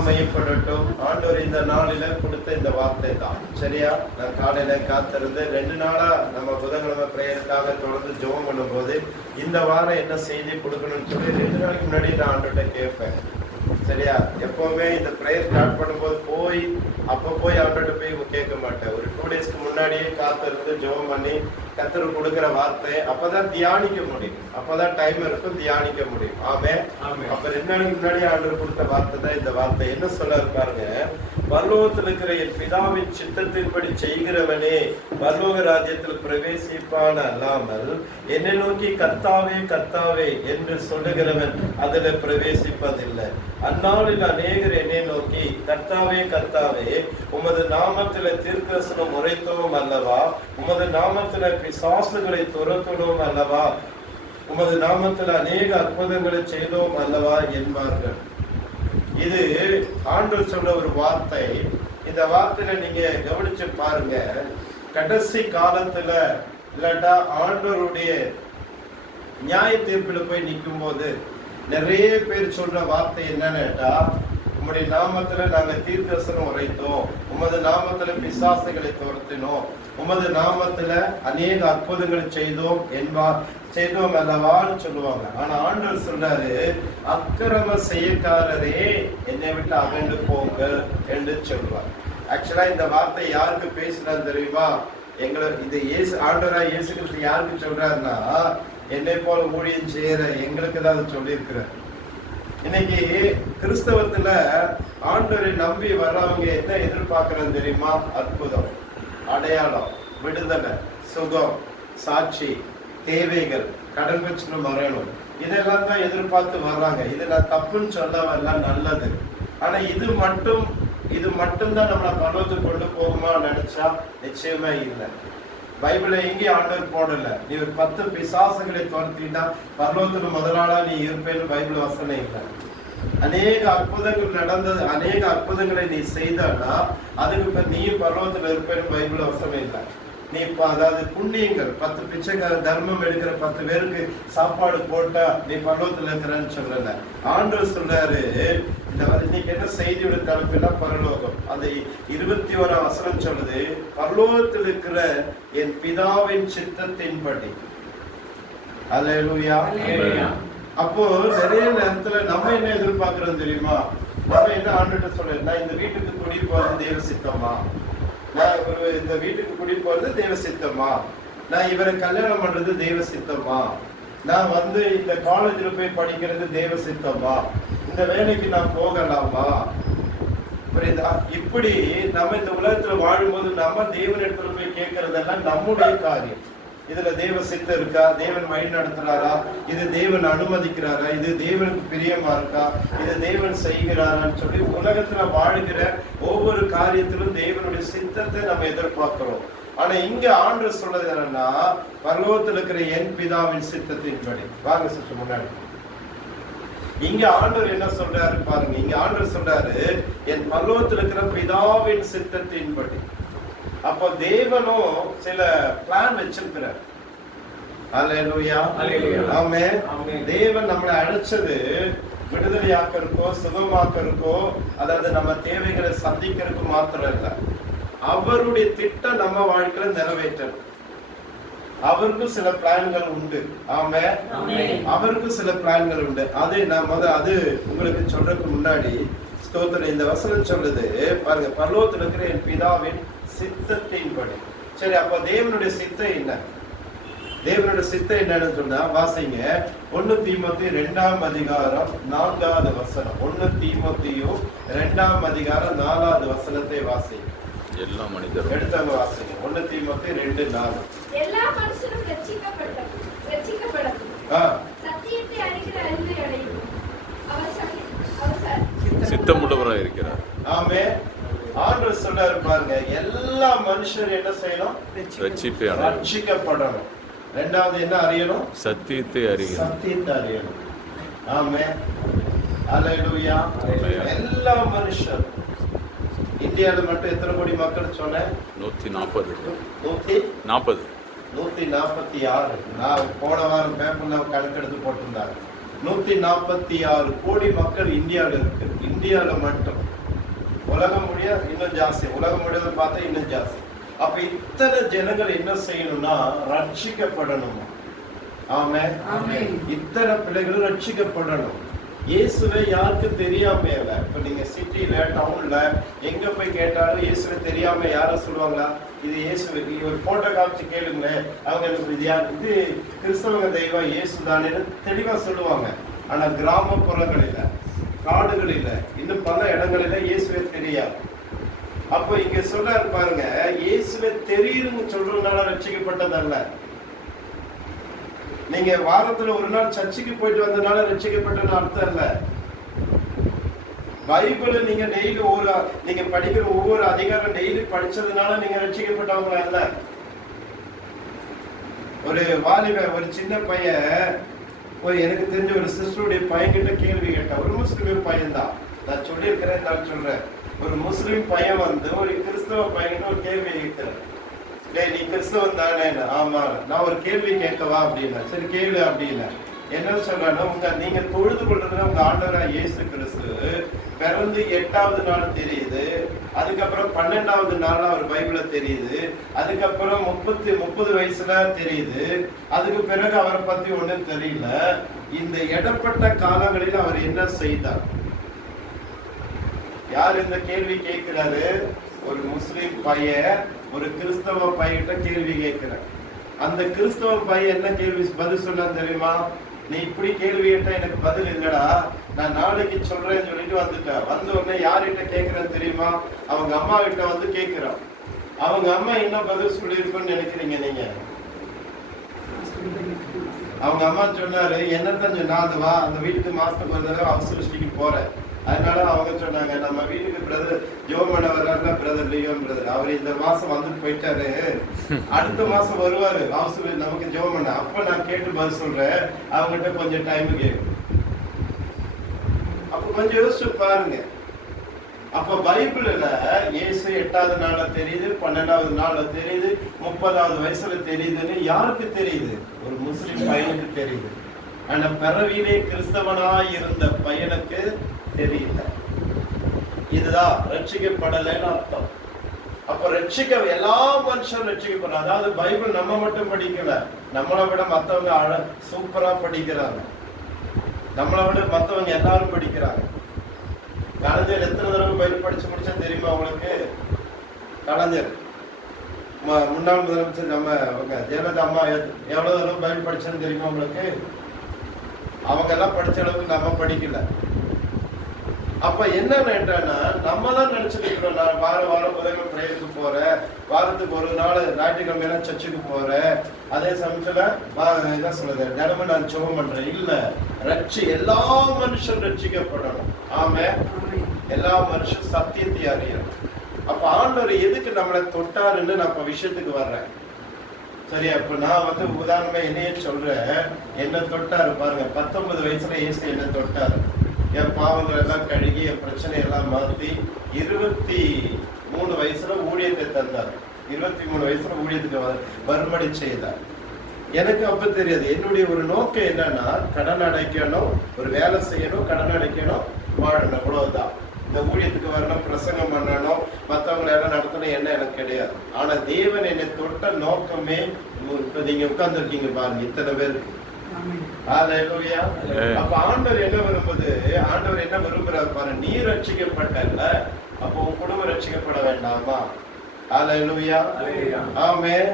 மையப்படட்டும். ஆண்டவர் இந்த நாளில கொடுத்த இந்த வார்த்தை தான் சரியா. நான் காலையில காத்திருந்து 2 நாளா நம்ம புதன்கிழமை பிரேயருக்காக தொடர்ந்து ஜெபம் பண்ணும் போது இந்த வாரம் என்ன செய்தி கொடுக்கணும்னு சொல்லி 2 நாளைக்கு முன்னாடி நான் ஆண்டவர்கிட்ட கேட்பேன் சரியா. எப்பவுமே இந்த பிரேயர் ஸ்டார்ட் பண்ணும்போது போய் ஆண்டவர்கிட்ட போய் கேட்க மாட்டேன். ஒரு 2 டேஸ்க்கு முன்னாடியே காத்திருந்து ஜெபம் பண்ணி கர்த்தர் கொடுக்கிற வார்த்தை அப்பதான் தியானிக்க முடியும், அப்பதான் டைம் இருக்கும் தியானிக்க முடியும். ஆமே. அப்ப 2 நாளைக்கு முன்னாடி ஆண்டவர் கொடுத்த வார்த்தை தான் இந்த வார்த்தை. என்ன சொல்ல பாருங்க, பரலோகத்தில் இருக்கிற என் பிதாவின் சித்தத்தின்படி செய்கிறவனே பரலோக ராஜ்யத்தில் பிரவேசிப்பான் அல்லாமல் என்னை நோக்கி கர்த்தாவே கர்த்தாவே என்று சொல்லுகிறவன் அதில் பிரவேசிப்பதில்லை. அந்நாளில் அநேகர் என்னை நோக்கி கர்த்தாவே கர்த்தாவே உமது நாமத்தில தீர்க்கதரிசனம் உரைத்தோம் அல்லவா, உமது நாமத்தில பிசாசுகளை துரத்தணும் அல்லவா, உமது நாமத்தில் அநேக அற்புதங்களை செய்தோம் அல்லவா என்பார்கள். இது ஆண்டவர் சொல்ற ஒரு வார்த்தை. இந்த வார்த்தையில நீங்க கவனிச்சு பாருங்க. கடைசி காலத்துல இல்லாட்டா ஆண்டவருடைய நியாய தீர்ப்பில் போய் நிற்கும் போது நிறைய பேர் சொல்ற வார்த்தை என்னன்னுட்டா, உம்முடைய நாமத்துல நாங்க தீர்க்கதரிசனம் உரைத்தோம், உமது நாமத்துல பிசாசுகளை துரத்தினோம், உமது நாமத்துல அநேக அற்புதங்களை செய்தோம் அல்லவான்னு சொல்லுவாங்க. ஆனா ஆண்டவர் சொல்றாரு, அக்கிரம செய்யக்காரரே என்னை விட்டு அகன்று போங்க என்று சொல்வார். ஆக்சுவலா இந்த வார்த்தை யாருக்கு பேசுறாரு தெரியுமா? இந்த ஆண்டவராய் இயேசு கிறிஸ்து யாருக்கு சொல்றாருன்னா, என்னை போல ஊழியம் செய்யற எங்களுக்கு தான் அது சொல்லியிருக்கிறார். இன்னைக்கு கிறிஸ்தவத்துல ஆண்டவரை நம்பி வர்றவங்க என்ன எதிர்பார்க்கறது தெரியுமா? அற்புதம், அடையாளம், விடுதலை, சுகம், சாட்சி, தேவைகள், கடன் பிரச்சனை மறையணும், இதெல்லாம் தான் எதிர்பார்த்து வர்றாங்க. இது நான் தப்புன்னு சொல்ல வரல, நல்லது. ஆனா இது மட்டும்தான் நம்மளை பரலோகத்துக்கு கொண்டு போகுமா நினைச்சா நிச்சயமா இல்லை. பைபிளை எங்கேயும் ஆண்டவர் போடல, நீ ஒரு 10 பிசாசுகளை துரத்தினா பரலோகத்துல முதலாளா நீ இருப்பேன்னு பைபிள் வசனம் இல்லை. அநேக அற்புதங்கள் நடந்தது, அநேக அற்புதங்களை நீ செய்தானா அதுக்கு இப்ப நீயும் பரலோகத்துல இருப்பேன்னு பைபிள் வசனம் இல்லை. நீ அதாவது புண்ணியங்கள் 10 பிச்சைக்கார தர்மம் எடுக்கிற 10 பேருக்கு சாப்பாடு போட்டா நீ பரலோகத்துல இருக்கிறன்னு சொல்லல. ஆண்டவர் சொல்றாரு, இன்னைக்கு என்ன செய்தியோட தலைப்புனா பரலோகம். அந்த 21ஆம் வசனம் சொல்லுது, பரலோகத்தில் இருக்கிற என் பிதாவின் சித்தத்தின்படி. அல்லேலூயா. அப்போ நிறைய நேரத்துல நம்ம என்ன எதிர்பார்க்கிறோம் தெரியுமா? நம்ம என்ன ஆண்டவர்கிட்ட சொல்றேன், நான் இந்த வீட்டுக்கு குடி போறது தேவ சித்தமா, நான் இந்த வீட்டுக்கு குடி போறது தேவ சித்தமா, நான் இவரை கல்யாணம் பண்றது தேவ சித்தமா, நான் இந்த காலேஜ்ல போய் படிக்கிறது தேவ சித்தமா, இந்த வேலைக்கு நான் போகலாமா, புரியுதா? இப்படி நம்ம இந்த உலகத்துல வாழும்போது நம்ம தேவனிடத்துல போய் கேட்கறதெல்லாம் நம்முடைய காரியம். இதுல தேவ சித்தம் இருக்கா, தேவன் வழி நடத்துறாரா, இது தேவன் அனுமதிக்கிறாரா, இது தேவனுக்கு பிரியமா இருக்கா, இது தேவன் செய்கிறாரான்னு சொல்லி உலகத்துல வாழ்கிற ஒவ்வொரு காரியத்திலும் தேவனுடைய சித்தத்தை நம்ம எதிர்பார்க்கிறோம். ஆனா இங்க ஆண்டவர் சொல்றது என்னன்னா, பரலோகத்தில் இருக்கிற என் பிதாவின் சித்தத்தின்படி. வாங்க சிஸ்டர் முன்னாடி. இங்க ஆண்டவர் என்ன சொல்றாரு பாருங்க. இங்க ஆண்டவர் சொல்றாரு, என் பரலோகத்தில் இருக்கிற பிதாவின் சித்தத்தின்படி. அப்ப தேவனும் சில பிளான் வச்சிருக்கிறார். அல்லேலூயா. ஆமென். தேவன் நம்மளை அழைச்சது விடுதலையாக்கறக்கோ சுகமாக்கறக்கோ, அதாவது நம்ம தேவைகளை சந்திக்கிறதுக்கு மாத்திரம் இல்லை, அவருடைய திட்டம் நம்ம வாழ்க்கையில நிறைவேற்றணும். அவருக்கும் சில பிளான்கள் உண்டு. ஆமென். அவருக்கும் சில பிளான்கள் உண்டு. அது உங்களுக்கு சொல்றதுக்கு முன்னாடி ஸ்தோத்திரம், இந்த வசனம் சொல்லுது பாருங்க, பரலோகத்தில் இருக்கிற என் பிதாவின் சித்தத்தின்படி. சரி, அப்ப தேவனுடைய சித்தம் என்ன? தேவனுடைய சித்தம் என்னன்னு சொன்னா வாசிங்க, 1 தீமோத்தேயு 2ஆம் அதிகாரம் 4வது வசனம். 1 தீமோத்தேயு 2ஆம் அதிகாரம் 4வது வசனத்தை வாசிங்க. எல்லா மனிதரும் எடுத்தவங்க வாசிங்க. 1 தீமோத்தேயு 2:4. எல்லா மனுஷரும் ரட்சிக்கப்படட்டும், சத்தியத்தை அறிகிற அறிவை அடையட்டும், அவர் சித்தமுள்ளவராக இருக்கிறார். ஆமென். ஆண்டவர் சொல்றாரு பாருங்க, எல்லா மனுஷரும் என்ன செய்யணும்? ரட்சிக்கப்படணும். இரண்டாவது என்ன அறியணும்? சத்தியத்தை அறியணும். ஆமென். அல்லேலூயா. எல்லா மனுஷரும். இந்தியாவில் மட்டும் எத்தனை கோடி மக்கள் சொன்னேன்? 140. 146. நான் போன வாரம் பேப்பர்ல கணக்கெடுத்து போட்டிருந்தாங்க. 146 கோடி மக்கள் இந்தியாவில் இருக்கு. இந்தியாவில் மட்டும். உலகம் முடிய இன்னும் ஜாஸ்தி. உலகம் முடியாத பார்த்தா இன்னும் ஜாஸ்தி. அப்ப இத்தனை ஜனங்கள் என்ன செய்யணும்னா ரட்சிக்கப்படணும். ஆமென். இத்தனை பிள்ளைகளும் ரட்சிக்கப்படணும். இயேசுவை யாருக்கு தெரியாம இல்ல. இப்ப நீங்க சிட்டில டவுன்ல எங்க போய் கேட்டாலும் இயேசுவை தெரியாம யாரும் சொல்லுவாங்களா? இது இயேசு. ஒரு போட்டோ காமிச்சு கேளுங்களேன், அவங்க இது யார், இது கிறிஸ்தவங்க தெய்வம் இயேசுதானே தெளிவா சொல்லுவாங்க. ஆனா கிராமப்புறங்களில, காடுகளில, இன்னும் பல இடங்களில இயேசுவே தெரியாது. அப்ப இங்க சொல்றாரு பாருங்க, இயேசுவை தெரியுதுன்னு சொல்றதுனால ரட்சிக்கப்பட்டதல்ல. நீங்க வாரத்துல ஒரு நாள் சர்ச்சுக்கு போயிட்டு வந்தனால ரட்சிக்கப்பட்டன்னு அர்த்தம் இல்ல. பைபிள் நீங்க டெய்லி நீங்க படிக்கிற ஒவ்வொரு அதிகாரம் டெய்லி படிச்சதுனால நீங்க ரட்சிக்கப்பட்டவங்க அல்ல. ஒரு ஒரு சின்ன பையன் எனக்கு தெரிஞ்ச ஒரு சிஸ்டருடைய பையன்கிட்ட கேள்வி கேட்டான். ஒரு முஸ்லிம் பையன் தான், நான் சொல்லியிருக்கிறேன், நான் சொல்றேன். ஒரு முஸ்லிம் பையன் ஒரு கிறிஸ்தவ பையன்கிட்ட ஒரு கேள்வி கேட்கிறேன். நீ கிறிஸ்தவன் தானே? ஆமா. நான் ஒரு கேள்வி கேட்கவா அப்படின்னா, சரி கேளு அப்படின்னா. என்ன சொல்றேன்னா, நீங்க தொழுது கொள்றதுன்னா உங்க ஆண்டவராக இயேசு கிறிஸ்து பிறந்து 8வது நாள் தெரியுது, அதுக்கப்புறம் 12வது நாள் அவர் பைபிள தெரியுது, அதுக்கப்புறம் 30 வயசுல தெரியுது, அதுக்கு பிறகு அவரை பத்தி ஒண்ணும் தெரியல. இந்த இடப்பட்ட காலங்களில் அவர் என்ன செய்தார்? யார் இந்த கேள்வி கேட்கிறாரு? ஒரு முஸ்லிம் பையன் ஒரு கிறிஸ்தவ பையன்கிட்ட கேள்வி கேட்கிறார். அந்த கிறிஸ்தவ பையன் என்ன கேள்வி பதில் சொன்னான்னு தெரியுமா? நீ இப்படி கேள்வி கேட்டா எனக்கு பதில் இல்லடா, நான் நாளைக்கு சொல்றேன்னு சொல்லிட்டு வந்துட்டேன். வந்த உடனே யார்கிட்ட கேட்கிறேன்னு தெரியுமா? அவங்க அம்மா கிட்ட வந்து கேட்கிறான். அவங்க அம்மா என்ன பதில் சொல்லியிருக்குன்னு நினைக்கிறீங்க நீங்க? அவங்க அம்மா சொன்னாரு, என்னத்தான் சொன்னா, அந்த வீட்டுக்கு மாசத்துக்கு ஒரு தடவை அவசரிஷ்டிக்கு போறேன், அதனால அவங்க சொன்னாங்க, நம்ம வீட்டுக்கு பிரதர் ஜோமன வர்றாருன்னா பிரதர் லியோன் பிரதர், அவர் இந்த மாசம் வந்துட்டு போயிட்டாரு, அடுத்த மாசம் வருவாரு அவசர நமக்கு ஜோமன. அப்ப நான் கேட்டு பதில் சொல்றேன், அவங்ககிட்ட கொஞ்சம் டைம் கேட்கும். அப்ப கொஞ்சம் யோசிச்சு பாருங்க. அப்ப பைபிள்ல இயேசு 8வது நாள்ல தெரியுது, 12வது நாள்ல தெரியுது, 30வது வயசுல தெரியுதுன்னு யாருக்கு தெரியுது? ஒரு முஸ்லிம் பையனுக்கு தெரியுது. ஆனா பிறவியிலே கிறிஸ்தவனாய் இருந்த பையனுக்கு தெரியல. இதுதான் ரட்சிக்கப்படலைன்னு அர்த்தம். அப்ப எல்லா மனுஷனும் ரட்சிக்கப்படலாம். அதாவது பைபிள் நம்ம மட்டும் படிக்கல, நம்மளை விட மத்தவங்க சூப்பரா படிக்கிறாங்க. நம்மளை விட மத்தவங்க எல்லாரும் படிக்கிறாங்க. கலைஞர் எத்தனை தடவை பைபிள் படிச்சு முடிச்சா தெரியுமா உங்களுக்கு? கலைஞர் முன்னாள் முதலமைச்சர் நம்ம ஜெயலலிதா அம்மா எவ்வளவு தடவை பைபிள் படிச்சான்னு தெரியுமா உங்களுக்கு? அவங்க எல்லாம் படிச்ச அளவுக்கு நம்ம படிக்கல. அப்ப என்ன கேட்டானா, நம்ம தான் நினைச்சிட்டு இருக்கிறோம், நான் வாரம் புதன்கிழமை பிரேயருக்கு போறேன், வாரத்துக்கு ஒரு நாள் ஞாயிற்றுக்கிழமை சர்ச்சுக்கு போறேன், அதே சமயத்துல என்ன சொல்றது தினமும் நான் ஜெபம் பண்றேன். இல்ல, எல்லா மனுஷன் ரட்சிக்கப்படணும். ஆமே, எல்லா மனுஷன் சத்தியத்தை அறியணும். அப்ப ஆண்டவர் எதுக்கு நம்மளை தொட்டாருன்னு நான் இப்ப விஷயத்துக்கு வர்றேன். சரியா? இப்ப நான் உதாரணமா என்னையே சொல்றேன். என்ன தொட்டாரு பாருங்க. 19 வயசுல இயேசு என்ன தொட்டாரு. என் பாவங்கள் எல்லாம் கழுகி என் பிரச்சனை எல்லாம் மாத்தி 23 வயசுல ஊழியத்தை தந்தார். 23 வயசுல ஊழியத்துக்கு வரும்படி செய்தார். எனக்கு அப்ப தெரியாது. என்னுடைய ஒரு நோக்கம் என்னன்னா, கடன் அடைக்கணும், ஒரு வேலை செய்யணும், கடன் அடைக்கணும், வாழணும், அவ்வளவுதான். இந்த ஊழியத்துக்கு வரணும், பிரசங்கம் பண்ணணும், மற்றவங்களை எல்லாம் நடத்தணும் என்ன எனக்கு கிடையாது. ஆனா தேவன் என்னை தொட்ட நோக்கமே, இப்ப நீங்க உட்கார்ந்துருக்கீங்க பாருங்க, இத்தனை பேருக்கு. அப்ப ஆண்டவர் என்ன விரும்புறாரு பாரு, நீ ரட்சிக்கப்பட்டல்ல, அப்ப உன் குடும்பம் ரட்சிக்கப்பட வேண்டாமா? ஹல்லேலூயா. ஆமென்.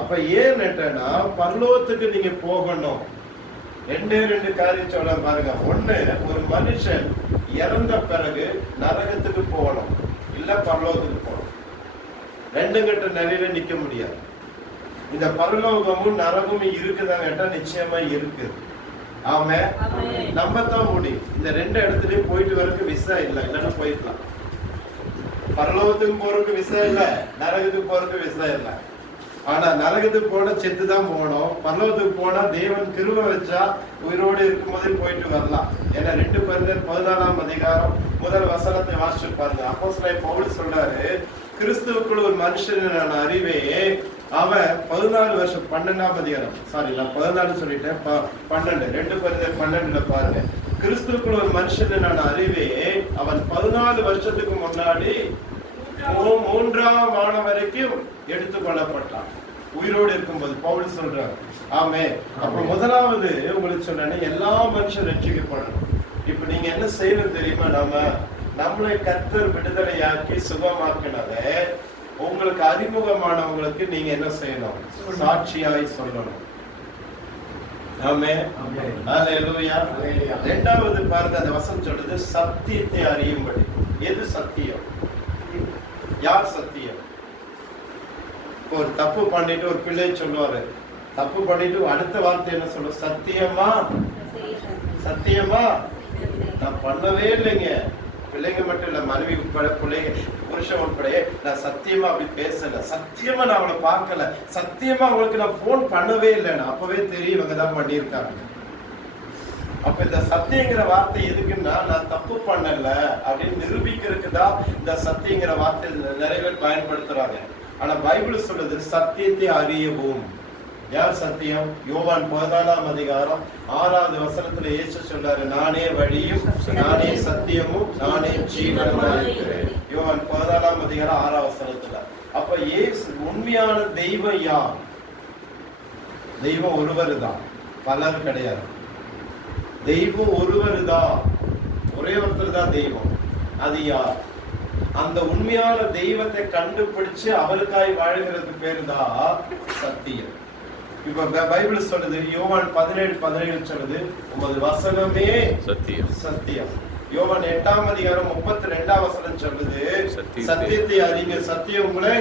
அப்ப ஏன் கேட்டா, பரலோகத்துக்கு நீங்க போகணும். ரெண்டு காரியம் சொல்ல பாருங்க. ஒண்ணு, ஒரு மனுஷன் இறந்த பிறகு நரகத்துக்கு போகணும், இல்ல பரலோகத்துக்கு போகணும். ரெண்டு கட்ட நிலையில நிக்க முடியாது. இந்த பரலோகமும் நரகமும் இருக்குதான்னு கேட்டா நிச்சயமா இருக்கு. ஆமே, நம்பத்தான் முடியும். இந்த ரெண்டு இடத்துலயும் போயிட்டு வரக்கு விசா இல்லை, இல்லைன்னா போயிடலாம். பரலோகத்துக்கு போறதுக்கு விசா இல்லை, நரகத்துக்கு போறதுக்கு விசா இல்லை. ஆனா நரகத்துக்கு போனா செத்துதான் போகணும். பரலோகத்துக்கு போனா தேவன் கிருபை வச்சா உயிரோடு இருக்கும் போதே போயிட்டு வரலாம். ஏன்னா 2 Corinthians 14ஆம் அதிகாரம் 1 வசனத்தை வாசிச்சு பாருங்க. அப்போஸ்தலன் பவுல் சொல்றாரு, கிறிஸ்துவுக்குள் ஒரு மனுஷனை நான் அறிவே, அவன் 14 வருஷம் 12ஆம் அதிகாரம், சாரி நான் 14 சொல்லிட்டேன், 12 2 Corinthians 12 பாருங்க. கிறிஸ்துவுக்குள் ஒரு மனுஷன் நான் அறிவேன், அவன் 14 வருஷத்துக்கு முன்னாடி 3ஆம் ஆண்டு வரைக்கும் எடுத்துக் கொள்ளப்பட்டான் உயிரோடு இருக்கும்போது. பவுல் சொல்றார். ஆமே. அப்ப முதலாவது உங்களுக்கு சொன்னேன், எல்லா மனுஷன் ரட்சிக்கப்படணும். இப்ப நீங்க என்ன செய்யணும் தெரியுமா? நம்மளை கர்த்தர் விடுதலையாக்கி சுகமாக்கினதை உங்களுக்கு அறிமுகமானவங்களுக்கு நீங்க என்ன செய்யணும்? சாட்சியாய் சொல்லணும். ஆமே. ஹல்லேலூயா. இரண்டாவது பாருங்க, அந்த வசனம் சொல்றது சத்தியத்தை அறியும்படி. எது சத்தியம்? யார் சத்தியம்? ஒரு தப்பு பண்ணிட்டு ஒரு பிள்ளை சொல்லுவாரு, தப்பு பண்ணிட்டு அடுத்த வார்த்தை என்ன சொல்ல? சத்தியமா? சத்தியமா? நான் பண்ணவே இல்லைங்க. பிள்ளைங்க மட்டும் இல்ல, மனைவி உட்பட, பிள்ளைங்க, புருஷன் உட்பட, நான் சத்தியமா அப்படி பேசல, சத்தியமா நான் அவளை பார்க்கல, சத்தியமா அவங்களுக்கு நான் போன் பண்ணவே இல்லைன்னு அப்பவே தெரியும் இவங்க தான் பண்ணியிருக்காங்க. அப்ப இந்த சத்தியங்கிற வார்த்தை எதுக்குன்னா, நான் தப்பு பண்ணல அப்படின்னு நிரூபிக்கிறதுக்கு தான் இந்த சத்தியங்கிற வார்த்தை நிறைய பேர் பயன்படுத்துறாங்க. ஆனா பைபிள் சொல்றது சத்தியத்தை அறியவும். யார் சத்தியம்? யோவான் 14ஆம் அதிகாரம் 6வது வசனத்துல இயேசு சொல்றாரு, நானே வழியும் நானே சத்தியமும் நானே ஜீவனுமாய் இருக்கிறேன். யோவான் 14ஆம் அதிகாரம் 6வது வசனத்துல. அப்ப இயேசு உண்மையான தெய்வம் யார்? தெய்வம் ஒருவர் தான், பலர் கிடையாது. தெய்வம் ஒருவர் தான், ஒரே ஒருத்தர் தான் தெய்வம். அது யார்? அந்த உண்மையான தெய்வத்தை கண்டுபிடிச்சு அவருக்காய் வாழ்கிறது பேரு தான் சத்தியம். இப்ப பைபிள் சொல்லுது, யோவான் 17:17 சொல்லுது, உமது வசனமே சத்தியம் சத்தியம். யோவான் 8ஆம் அதிகாரம் 32ஆம் வசனம் சொல்லுது, சத்தியத்தை அறிங்க, சத்தியம் உங்களை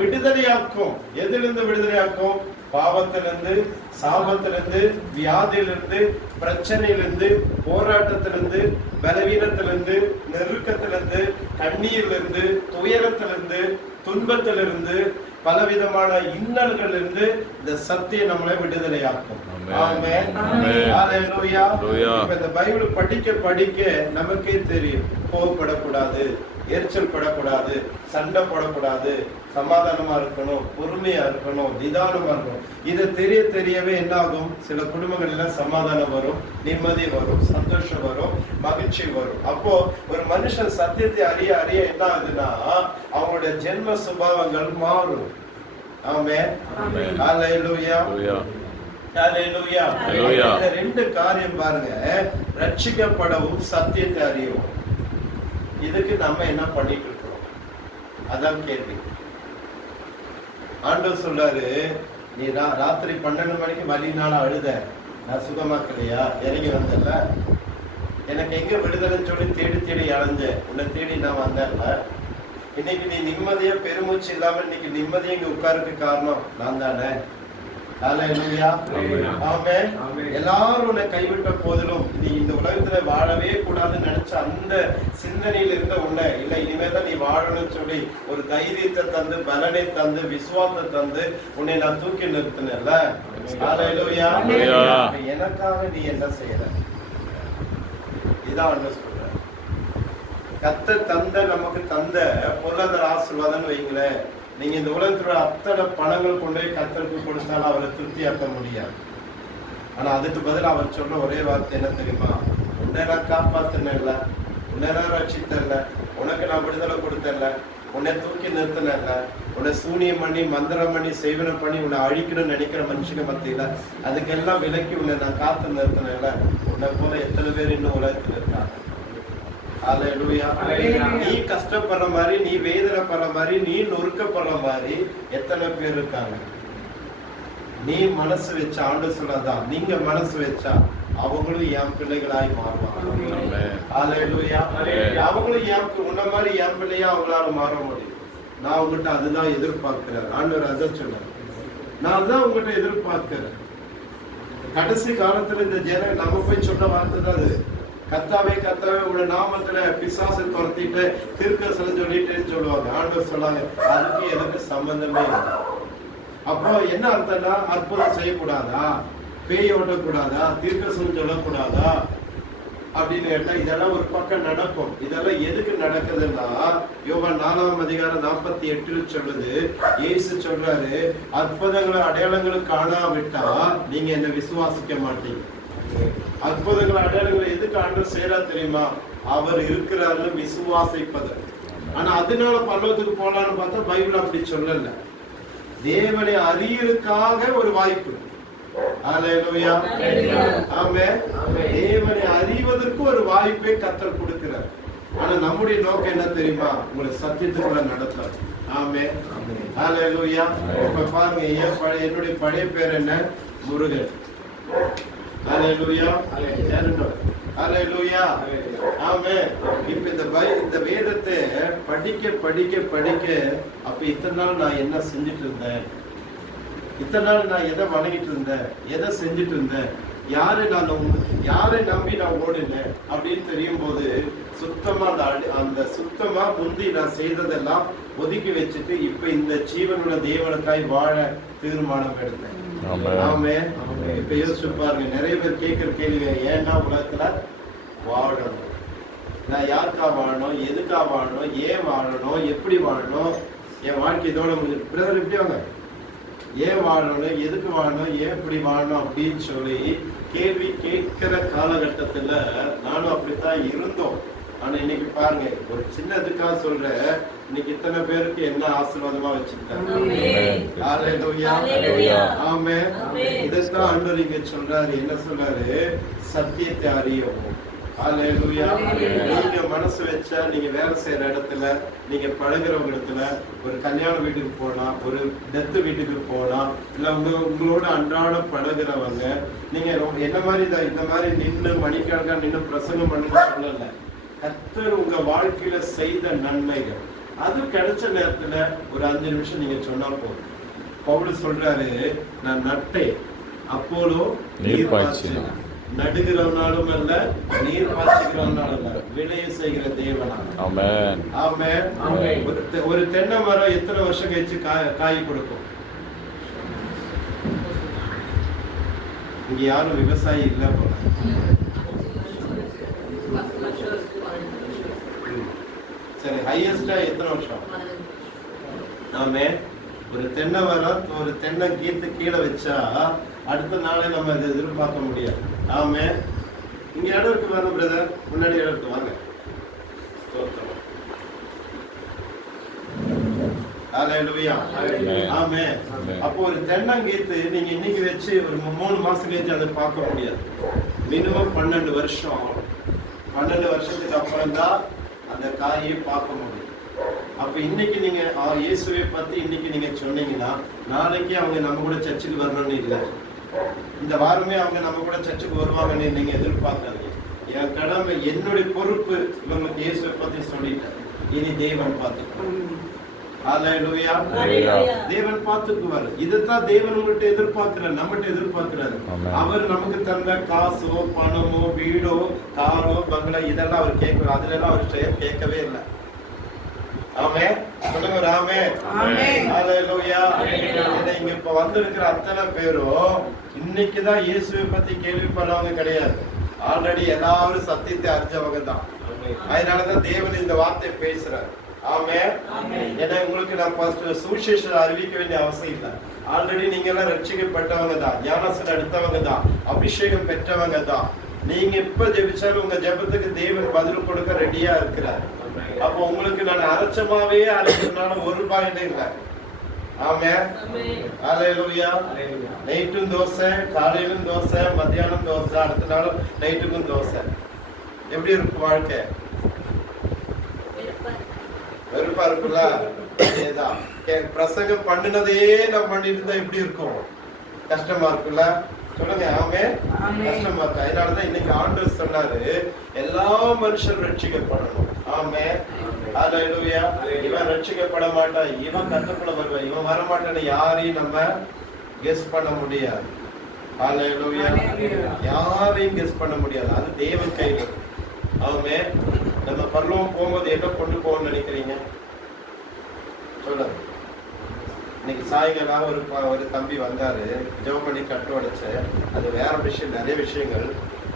விடுதலையாக்கும். எதிலிருந்து விடுதலையாக்கும்? பாவத்திலிருந்து, சாபத்திலிருந்து, வியாதியிலிருந்து, பிரச்சனையிலிருந்து, போராட்டத்திலிருந்து, பலவீனத்திலிருந்து, நெருக்கத்திலிருந்து, கண்ணீரிலிருந்து, துயரத்திலிருந்து, துன்பத்திலிருந்து, பலவிதமான இன்னல்கள் இருந்து இந்த சத்தியம் நம்மளை விடுதலையாக்கும். ஆமென். ஹல்லேலூயா. இந்த பைபிள் படிக்க படிக்க நமக்கே தெரியும், கோபப்படக்கூடாது, எரிச்சல் படக்கூடாது, சண்டை போடக்கூடாது, சமாதானமா இருக்கணும், பொறுமையா இருக்கணும், நிதானமா இருக்கணும். இதை தெரியவே என்ன ஆகும்? சில குடும்பங்கள்ல சமாதானம் வரும், நிம்மதி வரும், சந்தோஷம் வரும், மகிழ்ச்சி வரும். அப்போ ஒரு மனுஷன் சத்தியத்தை அறிய அறிய என்ன ஆகுதுன்னா, அவங்களுடைய ஜென்ம சுபாவங்கள் மாறும். ஆமென். ஹல்லேலூயா. ஹல்லேலூயா. இந்த ரெண்டு காரியம் பாருங்க, ரட்சிக்கப்படவும் சத்தியத்தை அறியவும். இதுக்கு நம்ம என்ன பண்ணிட்டு இருக்கோம்? அதான் கேள்வி. ஆண்டவர் சொல்றாரு, நீ ராத்திரி 12 மணிக்கு வலினால அழுத, நான் சுகமாக்கலையா? இறங்கி வந்தல, எனக்கு எங்க விடுதலைன்னு சொல்லி தேடி தேடி அலைஞ்ச, உன்னை தேடி நான் வந்தேன்ல. இன்னைக்கு நீ நிம்மதியா பெருமூச்சு இல்லாம இன்னைக்கு நிம்மதியா இங்க உட்காருக்கு காரணம் நான் தானே. ஹல்லேலூயா. ஆமென். எல்லாரும் உன்னை கைவிட்ட போதிலும் நீ இந்த உலகத்துல வாழவே கூடாதுன்னு நினைச்ச அந்த சிந்தனையில் இருந்த உன்னை, இல்ல இனிமேதான் நீ வாழணும்னு சொல்லி ஒரு தைரியத்தை தந்து, பலனை தந்து, விசுவாசத்தை தந்து உன்னை நான் தூக்கி நிறுத்தினேன்ல. ஹல்லேலூயா. எனக்காக நீ என்ன செய்யற? இதான் சொல்ற. கர்த்தர் தந்த, நமக்கு தந்த பொருளாதார ஆசீர்வாதம் வைங்களேன், நீங்க இந்த உலகத்துல அத்தனை பணங்கள் கொண்டு போய் கர்த்தருக்கு கொடுத்தாலும் அவரை திருப்தியாக்க முடியாது. ஆனா அதுக்கு பதில் அவர் சொல்ற ஒரே வார்த்தை என்ன தெரியுமா? உன்னை நான் காப்பாத்தினேன்ல, உன்னை நான் ரட்சித்தேன்ல, உனக்கு நான் விடுதலை கொடுத்தேன்ல, உன்னை தூக்கி நிறுத்தினேன்ல, உன்னை சூனியம் பண்ணி, மந்திரம் பண்ணி, செய்வனம் பண்ணி உன்னை அழிக்கணும்னு நினைக்கிற மனுஷங்க மத்தியில அதுக்கெல்லாம் விலக்கி உன்னை நான் காத்து நிறுத்தினேன்ல. உன்னை போல எத்தனை பேர் இன்னும் உலகத்துல இருக்காங்க. ஹல்லேலூயா. நீ கஷ்டப்படுற மாதிரி, நீ வேதனைப்படுற மாதிரி, நீ நொறுக்கப்படுற மாதிரி எத்தனை பேர் இருக்காங்க. நீ மனசு வச்ச, ஆண்டவர் சொன்னதான், நீங்க மனசு வச்சா அவங்களும் என் பிள்ளைகளாய் மாறுவாங்க. ஹல்லேலூயா. அவங்களும் என் உன்ன மாதிரி என் பிள்ளையா அவங்களால மாற முடியும். நான் உங்ககிட்ட அதுதான் எதிர்பார்க்கிறேன். ஆண்டவர் அதான் சொன்னார், நான் அதான் உங்ககிட்ட எதிர்பார்க்கிறேன். கடைசி காலத்துல இந்த ஜன நம்ம போய் சொன்ன வார்த்தை தான் அது. கர்த்தாவே கர்த்தாவே உங்க நாமத்துல பிசாசை துரத்திட்டு தீர்க்கதரிசனம் சொல்லிட்டேன்னு சொல்லுவாங்க. ஆண்டவர் சொன்னாங்க, அதுக்கு எனக்கு சம்பந்தமே இல்லை. அப்போ என்ன அர்த்தம்னா, அற்புதம் செய்யக்கூடாதா, பேய் ஓட்டக்கூடாதா, தீர்க்கதரிசனம் சொல்லக்கூடாதா? அப்படின்னு கேட்டா இதெல்லாம் ஒரு பக்கம் நடக்கும். இதெல்லாம் எதுக்கு நடக்குதுன்னா யோவான் 4:48 சொல்லுது, இயேசு சொல்றாரு, அற்புதங்களை அடையாளங்களும் காணாவிட்டா நீங்க என்ன விசுவாசிக்க மாட்டீங்க. அற்புதங்களை அடையாளங்களை எதுக்கு ஆண்டவர் செய்யறா தெரியுமா? அவர் இருக்கிறாரு விசுவாசிப்பது. ஆனா அதனால பரலோகத்துக்கு போலான்னு பார்த்தா பைபிள் அப்படி சொல்லல. தேவனை அறியறதுக்காக ஒரு வாய்ப்பு. ஹல்லேலூயா. ஆமென். தேவனை அறிவதற்கு ஒரு வாய்ப்பை கர்த்தர் கொடுக்கிறார். ஆனா நம்முடைய நோக்கம் என்ன தெரியுமா? உங்களை சத்தியத்துக்குள்ள நடத்தார். ஆமென். ஹல்லேலூயா. இப்ப பாருங்க, என்னுடைய பழைய பேர் என்ன? முருகன். ஹல்லேலூயா. ஹல்லேலூயா. ஆமென். இப்ப இந்த வேதத்தை படிக்க படிக்க படிக்க அப்ப இத்தனை நாள் நான் என்ன செஞ்சுட்டு இருந்தேன், இத்தனை நாள் நான் எதை வணங்கிட்டு இருந்தேன், எதை செஞ்சுட்டு இருந்தேன், யாரை நம்பி நான் ஓடினேன் அப்படின்னு தெரியும் போது சுத்தமா அந்த சுத்தமா முந்தி நான் செய்ததெல்லாம் ஒதுக்கி வச்சுட்டு இப்ப இந்த ஜீவனுள்ள தேவனுக்காய் வாழ தீர்மானம் எடுத்தேன். ஆமென். இப்ப யோசிச்சு பாருங்க, நிறைய பேர் கேட்கிற கேள்வி, ஏன்னா உலகத்துல வாழணும், நான் யாருக்கா வாழணும், எதுக்கா வாழணும், ஏன் வாழணும், எப்படி வாழணும், என் வாழ்க்கை இதோட முடிஞ்சு. பிரதர் எப்படி வாங்க, ஏன் வாழணும், எதுக்கு வாழணும், ஏன் இப்படி வாழணும் அப்படின்னு சொல்லி கேள்வி கேட்கிற காலகட்டத்துல நானும் அப்படித்தான் இருந்தோம். ஆனா இன்னைக்கு பாருங்க, ஒரு சின்ன இதுக்காக சொல்றேன், இன்னைக்கு இத்தனை பேருக்கு என்ன ஆசீர்வாதமா வச்சிருக்காங்க. ஆமென். இதுதான் ஆண்டவர் இங்க சொல்றாரு. என்ன சொல்றாரு? சத்தியத்தை அறியவும். ஹல்லேலூயா. நீங்க மனசு வச்சா நீங்க வேலை செய்யற இடத்துல, நீங்க பழகுறவங்க இடத்துல, ஒரு கல்யாண வீட்டுக்கு போனா, ஒரு டெத்து வீட்டுக்கு போனா, இல்ல உங்களோட அன்றாட பழகுறவங்க, நீங்க என்ன மாதிரி இந்த மாதிரி நின்று மணிக்கணக்கா நின்று பிரசங்கம் பண்ண சொல்லல. கர்த்தர் உங்க வாழ்க்கையில செய்த நன்மைகள் அது கிடைச்ச நேரத்துல ஒரு 5 நிமிஷம் நீங்க சொன்னா போதும். பவுல் சொல்றாரு, நான் நட்டேன், அப்போலோ நீர் பாய்ச்சினார், நடுகிறவனாலும் அல்ல, நீர் பாய்ச்சுகிறவனாலும் அல்ல, விளைய செய்கிற தேவனா. ஆமென். ஆமென். ஒரு தென்னை மரம் எத்தனை வருஷம் கழிச்சு காய் கொடுக்கும்? இங்க யாரும் விவசாயி இல்ல போல. சரி, ஹையஸ்டா எத்தனை வருஷம்? ஆமென். ஒரு தென்னை மரம், ஒரு தென்னை கீழே வச்சா அடுத்த நாளே நம்ம அதை எதிர்பார்க்க முடியாது. ஆமென். இங்க இடம் இருக்கு வாங்க பிரதர், முன்னாடி இடம் இருக்கு வாங்க. ஹல்லேலூயா. ஆமென். அப்போ ஒரு தென்னங்கீத்து நீங்க இன்னைக்கு வச்சு ஒரு 3 மாசம் கழிச்சு அதை பார்க்க முடியாது. மினிமம் 12 வருஷம். 12 வருஷத்துக்கு அப்புறம் தான் அந்த காயை பார்க்க முடியும். அப்ப இன்னைக்கு நீங்க இயேசுவை பத்தி இன்னைக்கு நீங்க சொன்னீங்கன்னா நாளைக்கு அவங்க நம்ம கூட சர்ச்சுக்கு வரணும்னு இல்லை. இந்த வாரமே அவங்க நம்ம கூட சர்ச்சுக்கு வருவாங்கன்னு நீங்க எதிர்பார்க்காதீங்க. என் கடமை, என்னுடைய பொறுப்பு இவங்களுக்கு இயேசுவை பத்தி சொல்லிட்டேன். இனி தேவன் பார்த்துக்குவார். ஹல்லேலூயா. தேவன் பார்த்துக்குவார். இதுதான் தேவன் உங்கள்கிட்ட எதிர்பார்க்கிறார், நம்மகிட்ட எதிர்பார்க்கிறாரு. அவர் நமக்கு தந்த காசோ பணமோ வீடோ காரோ பங்களா இதெல்லாம் அவர் கேட்கிறார். அதுல எல்லாம் அவர் கேட்கவே இல்லை. ஆமென். சொல்லுங்க ஆமென். ஹல்லேலூயா. இங்க இப்ப வந்திருக்கிற அத்தனை பேரும் இன்னைக்குதான் இயேசுவை பத்தி கேள்விப்படுறவங்க கிடையாது. ஆல்ரெடி எல்லாரும் சத்தியத்தை அறிஞ்சவங்க தான். அதனாலதான் தேவன் இந்த வார்த்தையை பேசுறாரு. ஆமென். ஏன்னா உங்களுக்கு நான் ஃபர்ஸ்ட் சுவிசேஷத்தை அறிவிக்க வேண்டிய அவசியம் இல்லை. ஆல்ரெடி நீங்க எல்லாம் ரட்சிக்கப்பட்டவங்க தான், ஞானஸ்நானம் எடுத்தவங்க தான், அபிஷேகம் பெற்றவங்க தான். நீங்க இப்ப ஜெபிச்சாலும் உங்க ஜெபத்துக்கு தேவன் பதில் கொடுக்க ரெடியா இருக்கிறார். அப்போ உங்களுக்கு நான் அரைச்சமாவே அரைக்கிறதுனால ஒரு பாயிண்ட் இல்லை. ஆமென். ஹல்லேலூயா. நைட்டும் தோசை, காலையிலும் தோசை, மத்தியானம் தோசை, அடுத்த நாள் நைட்டுக்கும் தோசை. எப்படி இருக்கு வாழ்க்கை? வெறுப்பா இருக்குல்ல? அதேதான். பிரசங்கம் பண்ணினதே நம்ம பண்ணிட்டு இருந்தா எப்படி இருக்கும்? கஷ்டமா இருக்குல்ல? சொல்லுங்க. ஆமென். கஷ்டமா இருக்கு. அதனாலதான் இன்னைக்கு ஆண்டவர் சொன்னாரு, எல்லா மனுஷரும் ரட்சிக்கப்படணும். ஆமென். ஹல்லேலூயா. இவன் ரட்சிக்கப்பட மாட்டான், இவன் கட்டுக்குள்ள வருவான், இவன் வரமாட்டான்னு யாரையும் நம்ம கெஸ் பண்ண முடியாது. ஹல்லேலூயா. யாரையும் கெஸ் பண்ண முடியாது. அது தேவன் கையில. ஆமென். நம்ம பரலோகம் போகும்போது என்ன கொண்டு போகணும்னு நினைக்கிறீங்க? சொல்லுங்க. இன்னைக்கு சாயங்காலம் ஒரு தம்பி வந்தாரு, ஜெபம் பண்ணி கட்டு அடைச்ச. அது வேற விஷயம், நிறைய விஷயங்கள்.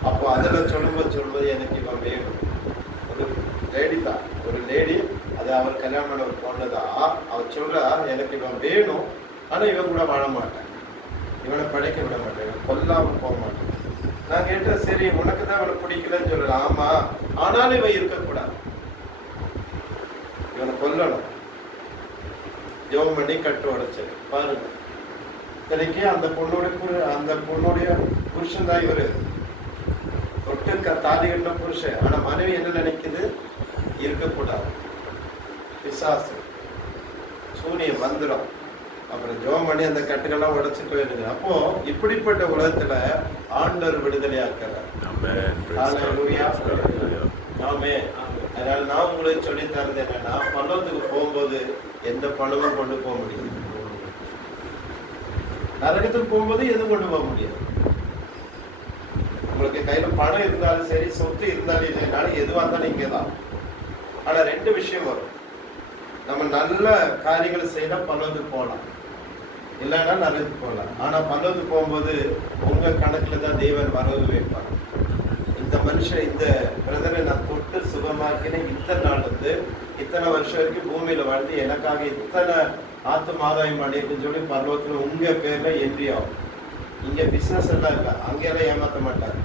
அப்போ அதில் சொல்லும்போது எனக்கு இவன் வேணும். ஒரு லேடி தான், ஒரு லேடி, அது அவர் கல்யாணம் பண்ண ஒரு பொண்ணு தான். அவர் சொல்றா எனக்கு இவன் வேணும், ஆனால் இவன் கூட வாழ மாட்டேன், இவனை படைக்க விட மாட்டேன், இவன் கொல்லாம போக மாட்டேன். நான் கேட்டேன், சரி உனக்கு தான் இவனை பிடிக்கலன்னு சொல்றேன். ஆமா, ஆனாலும் இவன் இருக்கக்கூடாது, இவனை கொல்லணும். ஜெபம் பண்ணி கட்டு உடைச்சது பாருங்க. இன்றைக்கு அந்த பொண்ணுடைய புருஷன் தான் இவரு, தொட்டு தாலி கட்டின புருஷன். ஆனா மனைவி என்ன நினைக்குது? இருக்கக்கூடாது. பிசாசு, சூனியம், மந்திரம். அப்புறம் ஜெபம் பண்ணி அந்த கட்டுக்கெல்லாம் உடைச்சிட்டு போயிருங்க. அப்போ இப்படிப்பட்ட உலகத்துல ஆண்டவர் விடுதலையாக்கிறார். அதனால நான் உங்களுக்கு சொல்லி தரது என்னன்னா, பல்லவத்துக்கு போகும்போது எந்த பணமும் கொண்டு போக முடியும், நரகத்துக்கு போகும்போது எதுவும் கொண்டு போக முடியாது. உங்களுக்கு கையில பணம் இருந்தாலும் சரி, சொத்து இருந்தாலும் இல்லைனாலும் எதுவாக இருந்தாலும் இங்கேதான். ஆனா ரெண்டு விஷயம் வரும். நம்ம நல்ல காரியங்களை செய்யல பல்லவத்துக்கு போகலாம், இல்லைன்னா நரகத்துக்கு போகலாம். ஆனா பல்லவத்துக்கு போகும்போது உங்க கணக்குல தான் தேவன் வரவு வைப்பார். இந்த மனுஷன், இந்த பிரதரை நான் தொட்டு சுகமாக்கினேன், இத்தனை நாள் இருந்து இத்தனை வருஷம் வரைக்கும் பூமியில வாழ்ந்து எனக்காக இத்தனை ஆத்மாதாயம் அடையுதுன்னு சொல்லி பல்லவத்துல உங்க பேர்ல என்ட்ரி ஆகும். இங்க பிசினஸ் எல்லாம் இல்லை, அங்கெல்லாம் ஏமாற்ற மாட்டாங்க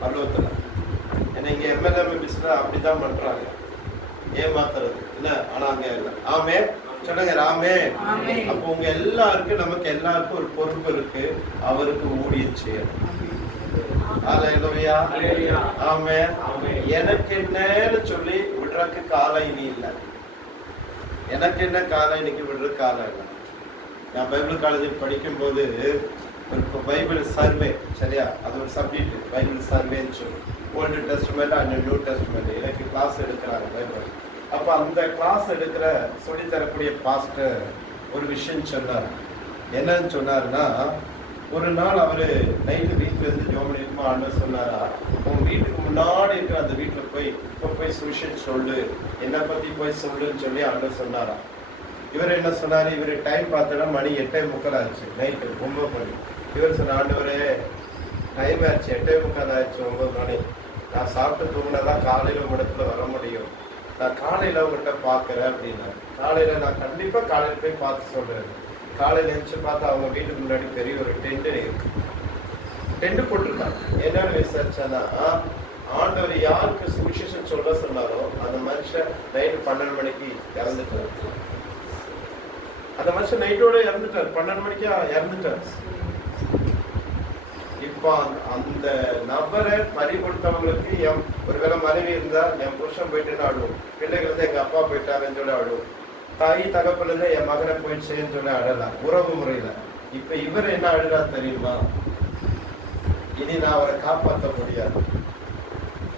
பல்லவத்துல. ஏன்னா இங்க எம்எல்ஏ பிசினஸ் அப்படிதான் பண்றாங்க, ஏமாத்துறது இல்ல. ஆனா அங்க இல்லை. ஆமே சொல்லுங்க, ராமே. அப்போ உங்க எல்லாருக்கும், நமக்கு எல்லாருக்கும் ஒரு பொறுப்பு இருக்கு, அவருக்கு ஊழியம் செய்யணும். ஆமே. எனக்கு என்னன்னு சொல்லி விடுறதுக்கு காலம் இனி இல்லை. எனக்கு என்ன காலம் இன்னைக்கு விடுற காலம் இல்லை. நான் பைபிள் காலேஜில் படிக்கும் போது ஒரு பைபிள் சர்வே, சரியா, அது ஒரு சப்ஜெக்ட், பைபிள் சர்வேன்னு சொல்லி old testament and new testament எனக்கு கிளாஸ் எடுக்கிறாங்க பைபிள். அப்போ அந்த கிளாஸ் எடுக்கிற சொல்லித்தரக்கூடிய பாஸ்டர் ஒரு விஷயம் சொன்னார். என்னன்னு சொன்னாருன்னா, ஒரு நாள் அவரு நைட்டு வீட்டுல இருந்து ஜோமனிக்குமா ஆண்டு சொன்னாரா, உங்க வீட்டுக்கு முன்னாடி இருக்கிற அந்த வீட்டுல போய் இப்ப போய் சுவிஷன் சொல்லு, என்னை பத்தி போய் சொல்லுன்னு சொல்லி ஆண்டு சொன்னாரா. இவர் என்ன சொன்னாரு, இவரு டைம் பார்த்தோன்னா மணி 8:45 ஆச்சு, நைட்டு 9 மணி. இவர் சொன்ன, ஆண்டவரே டைம் ஆச்சு, 8:45 ஆச்சு, 9 மணி. நான் சாப்பிட்டு தூங்கினாதான் காலையில உங்க இடத்துல வர முடியும், நான் காலையில உங்கள்கிட்ட பாக்குறேன் அப்படின்னா. காலையில நான் கண்டிப்பா காலையில போய் பார்த்து சொல்றேன். காலையில எழுந்து பார்த்தா அவங்க வீட்டுக்கு முன்னாடி பெரிய ஒரு டென்ட் போட்டிருக்காங்க. என்னன்னு விசாரிச்சானா, ஆண்டவர் யாருக்கு சுவிசேஷம் சொல்ல சொன்னாரோ அந்த மனுஷன் நைட்டு 12 மணிக்கு இறந்துட்டார். அந்த மனுஷன் நைட்டோட இறந்துட்டார், 12 மணிக்கு இறந்துட்டார். இப்ப அந்த நபரை பறி கொடுத்தவங்களுக்கு ஒருவேளை மனைவி இருந்தா, என் புருஷன் போயிட்டு ஆடுவோம், பிள்ளைகள் இருந்தா எங்க அப்பா போயிட்டாருன்னு சொல்லி ஆடுவோம், தாய் தகப்பல இருந்து என் மகனை போயிடுச்சேன்னு சொல்லி அழலாம் உறவு முறையில. இப்ப இவர் என்ன அழுதா தெரியுமா, இனி நான் அவரை காப்பாற்ற முடியாது,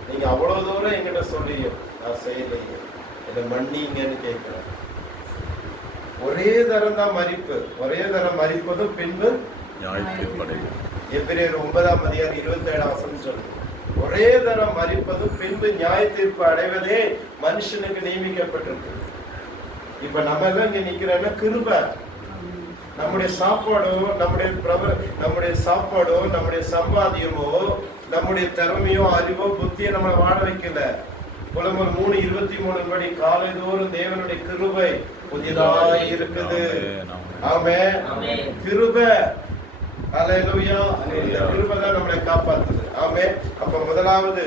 நீங்க அவ்வளவு தூரம் என்கிட்ட சொல்லியும் நான் செய்யலையே, இதை மன்னிங்கன்னு கேட்கிறேன். ஒரே தரம் தான் மறிப்பு, ஒரே தரம் மறிப்பதும் பின்பு எபிரேயர் 9:27 சொல்லு. ஒரே தரம் மறிப்பதும் பின்பு நியாய தீர்ப்பு அடைவதே மனுஷனுக்கு நியமிக்கப்பட்டிருக்கு. இப்ப நம்ம எல்லாம் இங்க நிக்கிறோம்னா கிருபை. நம்முடைய சாப்பாடோ, நம்முடைய சாப்பாடோ, நம்முடைய சம்பாதியமோ, நம்முடைய திறமையோ, அறிவோ, புத்தியோ நம்மளை வாழ வைக்கல. புலம்பல் 3:23 படி காலைதோறும் தேவனுடைய கிருபை புதிதாய் இருக்குது. ஆமென். கிருபை, அல்லேலூயா. கிருபை தான் நம்மளை காப்பாற்றுது. ஆமென். அப்ப முதலாவது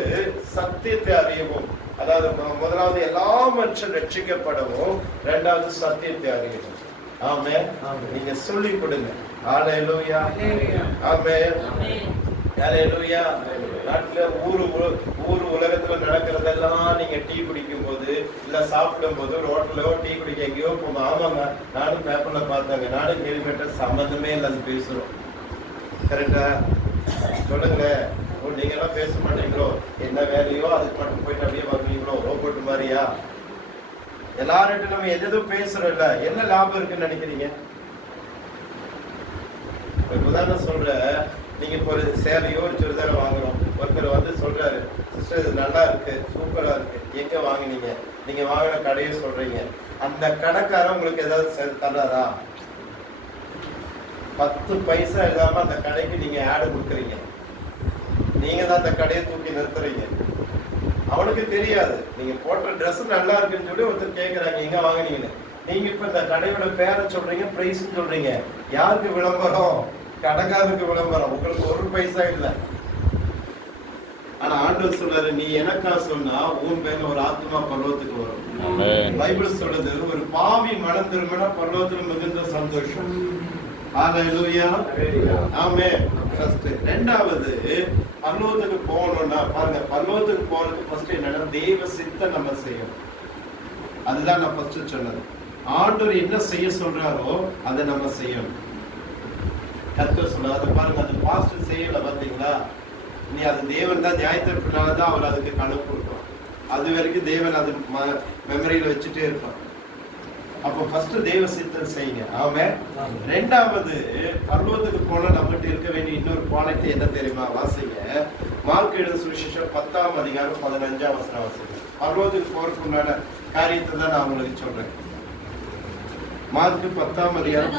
சத்தியத்தை அறியவும், அதாவது முதலாவது எல்லா மனுஷன் ரட்சிக்கப்படவும், இரண்டாவது சத்தியத்தை அறியவும். ஆமென். நீங்க சொல்லி கொடுங்க. அல்லேலூயா. ஆமென். அல்லேலூயா. நாட்டுல ஊரு உலகத்துல நடக்கிறதெல்லாம் நீங்க டீ குடிக்கும் போது, இல்ல சாப்பிடும் போது, ரோட்லயோ டீ குடிக்க எங்கேயோ போகும். ஆமாங்க, நானும் பேப்பர்ல பார்த்தாங்க, நானும் கேள்விப்பட்ட சம்பந்தமே இல்லை அது பேசுறோம். கரெக்டா சொல்லுங்களேன். நீங்க எல்லாம் பேச மாட்டீங்களோ, என்ன வேலையோ அதுக்கு மட்டும் போயிட்டு அப்படியே வருவீங்களோ, ரோபோட் மாதிரியா? எல்லார்கிட்ட நம்ம எதுவும் பேசுறோம், இல்ல என்ன லாபம் இருக்குன்னு நினைக்கிறீங்க? உதாரணம் சொல்ற, நீங்க இப்போ ஒரு சேலையோ ஒரு சுடிதாரோ வாங்குறோம், ஒருத்தர் வந்து சொல்றாரு, சிஸ்டர் இது நல்லா இருக்கு, சூப்பரா இருக்கு, எங்க வாங்கினீங்க? நீங்க வாங்கின கடையை சொல்றீங்க. அந்த கடைக்காரன் உங்களுக்கு ஏதாவது தர்றாரா? 10 பைசா இல்லாம அந்த கடைக்கு நீங்க ஆடு கொடுக்குறீங்க. நீங்க தான் அந்த கடையை தூக்கி நிறுத்துறீங்க. அவனுக்கு தெரியாது நீங்க போட்ட ட்ரெஸ் நல்லா இருக்குன்னு சொல்லி ஒருத்தர் கேட்கறாங்க, எங்க வாங்கினீங்கன்னு. நீங்க இப்ப இந்த கடையோட பேரை சொல்றீங்க, பிரைஸ் சொல்றீங்க. யாருக்கு விளம்பரம்? கடைக்காரருக்கு விளம்பரம். உங்களுக்கு ஒரு பைசா இல்லை. ஆனா ஆண்டவர் சொல்றாரு, நீ எனக்கா சொன்னா உன் பேர்ல ஒரு ஆத்மா பரலோகத்துக்கு வரும். பைபிள் சொல்லுது, ஒரு பாவி மனம் திரும்பினா பரலோகத்துல மிகுந்த சந்தோஷம். ஹalleluya, ஆமென். ஃபர்ஸ்ட். ரெண்டாவது, பரலோகத்துக்கு போகணும்னா பாருங்க, பரலோகத்துக்கு போறதுக்கு ஃபர்ஸ்ட் என்னன்னா தெய்வ சித்தம் நம்ம செய்யணும். அதுதான் நான் ஃபர்ஸ்ட் சொன்னது. ஆண்டவர் என்ன செய்ய சொல்றாரோ அதை நம்ம செய்யணும். கர்த்தர் சொல்றாரு, அதை பாருங்க, அது பாஸ்டர் செய்யல பாத்தீங்களா? நீ அது தேவன் தான் நியாயத்திற்குனாலதான் அவர் அதுக்கு கணக்கு கொடுப்பார். அது வரைக்கும் தேவன் அது மெமரியில வச்சுட்டே இருப்பார். அப்போ ஃபர்ஸ்ட் தெய்வ சித்தம் செய்யுங்க. ஆமென். ரெண்டாவது, பரலோகத்துக்கு போனா நம்மகிட்ட இருக்க வேண்டிய இன்னொரு குவாலிட்டி என்ன தெரியுமா? வாசிங்க, மார்க் எழுதின சுவிசேஷம் 10ஆம் அதிகாரம் 15ஆம் வசனம் வாசிங்க. பரலோகத்துக்கு போறதுக்கு உண்டான காரியத்தை தான் நான் உங்களுக்கு சொல்றேன். மார்க் 10ஆம் அதிகாரம்.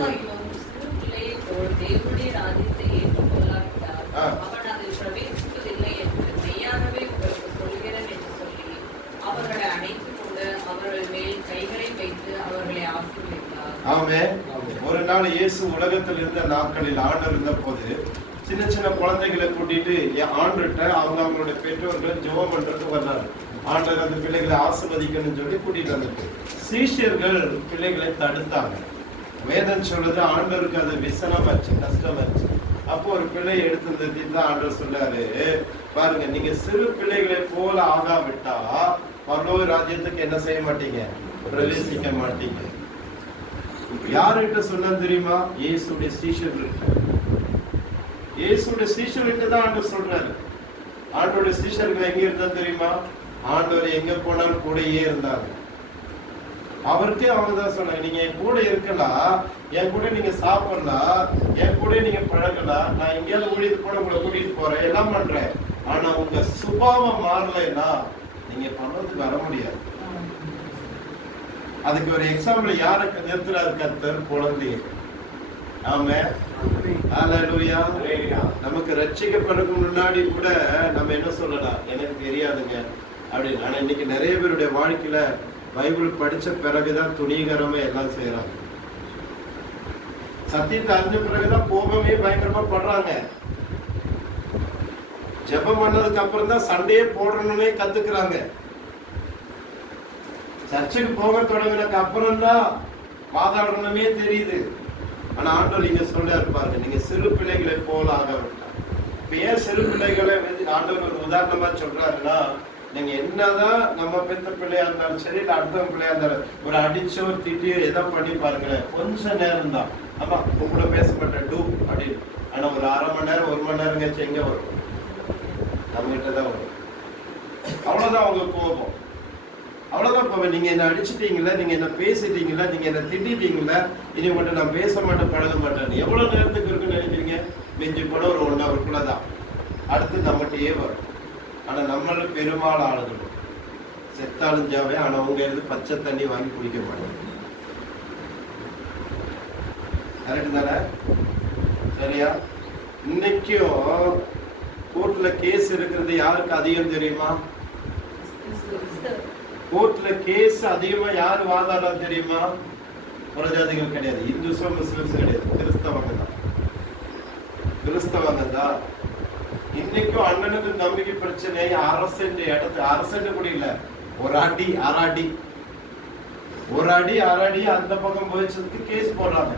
தேவனுடைய ராஜ்யத்தை ஏற்றுக்கொள்ளாவிட்டால் அவன் அதில் பிரவேசிப்பதில்லை என்று மெய்யாகவே உங்களுக்கு சொல்கிறேன் என்று சொல்லி அவர்களை அணைத்துக் கொண்டு அவர்கள் மேல் கைகளை வைத்து அவர்களை ஆசீர்வதித்தார். ஆமென். ஒரு நாள் இயேசு உலகத்தில் இருந்த நாட்களில் ஆண்டவர் இருந்த போது சின்ன சின்ன குழந்தைகளை கூட்டிட்டு ஆண்டுகிட்ட அவங்களுடைய பெற்றோர்கள் ஜெபம் பண்றதுக்கு வர்றாரு. ஆண்டவர் அந்த பிள்ளைகளை ஆசீர்வதிக்கணும்னு சொல்லி கூட்டிட்டு வந்துட்டு சீஷர்கள் பிள்ளைகளை தடுத்தாங்க. வேதம் சொல்லுது, ஆண்டவருக்கு அது விசனமாச்சு, கஷ்டமாச்சு. அப்போ ஒரு பிள்ளையை எடுத்து நிறுத்திட்டு தான் ஆண்டவர் சொல்றாரு, பாருங்க, நீங்க சிறு பிள்ளைகளை போல ஆகாவிட்டா பரலோக ராஜ்யத்துக்கு என்ன செய்ய மாட்டீங்க? பிரவேசிக்க மாட்டீங்க. யாருகிட்ட சொன்ன தெரியுமா? இயேசுடைய சீஷர்கள்ட்ட. இயேசுடைய சீஷர்களுக்கு தான் ஆண்டவர் சொல்றாரு. ஆண்டோடைய சீஷர்கள் எங்க இருந்தா தெரியுமா? ஆண்டவர் எங்க போனாலும் கூடயே இருந்தாங்க. அவருக்கே அவங்க தான் சொன்னாங்க, நீங்க என் கூட இருக்கலாம், என் கூட நீங்க சாப்பிடலாம், என் கூட நீங்க பழகலாம், நான் எங்கேயாவது ஊழியத்து கூட உங்களை கூட்டிட்டு போறேன், எல்லாம் பண்றேன். ஆனா உங்க சுபாவம் மாறலைன்னா நீங்க பரலோகத்துக்கு வர முடியாது. அதுக்கு ஒரு எக்ஸாம்பிள் யாருக்கு நிறுத்துறாரு? கர்த்தர் குழந்தைய. ஆமென். ஹalleluya. நமக்கு ரட்சிக்கப்படுறதுக்கு முன்னாடி கூட நம்ம என்ன சொல்லலாம்? எனக்கு தெரியாதுங்க அப்படின்னு. ஆனா இன்னைக்கு நிறைய பேருடைய வாழ்க்கையில பைபிள் படிச்ச பிறகுதான் துணிகரமே எல்லாம் செய்யறாங்க. சத்தியத்தை அறிஞ்ச பிறகுதான் கோபமே பயங்கரமா படுறாங்க. ஜெபம் பண்ணதுக்கு அப்புறம் தான் சண்டையே போடணும்னே கத்துக்கிறாங்க. சர்ச்சுக்கு போக தொடங்கினதுக்கு அப்புறம் தான் வாதாடணுமே தெரியுது. ஆனா ஆண்டவர் நீங்க சொல்ல இருப்பாருங்க, நீங்க சிறு பிள்ளைகளை போல ஆக விட்டார். இப்ப ஏன் சிறு பிள்ளைகளை ஆண்டவர் ஒரு உதாரணமா சொல்றாருன்னா, நீங்க என்னதான் நம்ம பெத்த பிள்ளையா இருந்தாலும் சரி, இல்ல அடுத்த பிள்ளையா இருந்தாலும் ஒரு அடிச்சோ திட்டியோ எதோ பண்ணி பாருங்களேன், கொஞ்ச நேரம் தான். ஆமா, உங்களோட பேசப்பட்ட டூ அப்படின்னு. ஆனா ஒரு அரை மணி நேரம் 1 மணி நேரம் கழிச்சு எங்க வரும்? நம்ம கிட்டதான் வரும். அவ்வளவுதான் அவங்க கோபம். அவ்வளவுதான் கோபம். நீங்க என்ன அடிச்சுட்டீங்களா, நீங்க என்ன பேசிட்டீங்களா, நீங்க என்ன திட்டிட்டீங்களா, இனி மட்டும் நான் பேச மாட்டேன், பழக மாட்டேன். எவ்வளவு நேரத்துக்கு இருக்குன்னு நினைக்கிறீங்க? மிஞ்சி போட ஒரு 1 ஹவருக்குள்ளதான். அடுத்து நம்மகிட்டயே வரும். ஆனா நம்மள பெரும்பாலும் ஆளுகள் செத்தாலும் ஜாவே, ஆனா அவங்க இருந்து பச்சை தண்ணி வாங்கி குடிக்க மாட்டாங்க. கரெக்ட் தானே? சரியா? இன்னைக்கும் கோர்ட்ல கேஸ் இருக்கிறது யாருக்கு அதிகம் தெரியுமா? கோர்ட்ல கேஸ் அதிகமா யாரு வாதாடா தெரியுமா? புறஜாதிகள் கிடையாது, இந்துசோ முஸ்லிம்ஸ் கிடையாது, கிறிஸ்தவங்க தான். கிறிஸ்தவங்க தான். இன்னைக்கும் அண்ணனுக்கு நம்பிக்கை பிரச்சனை அரசன் இடத்து, அரசன் கூட இல்ல, ஒரு அடி அராடி, ஒரு அடி அராடி அந்த பக்கம் போயிச்சதுக்கு கேஸ் போடுறாங்க.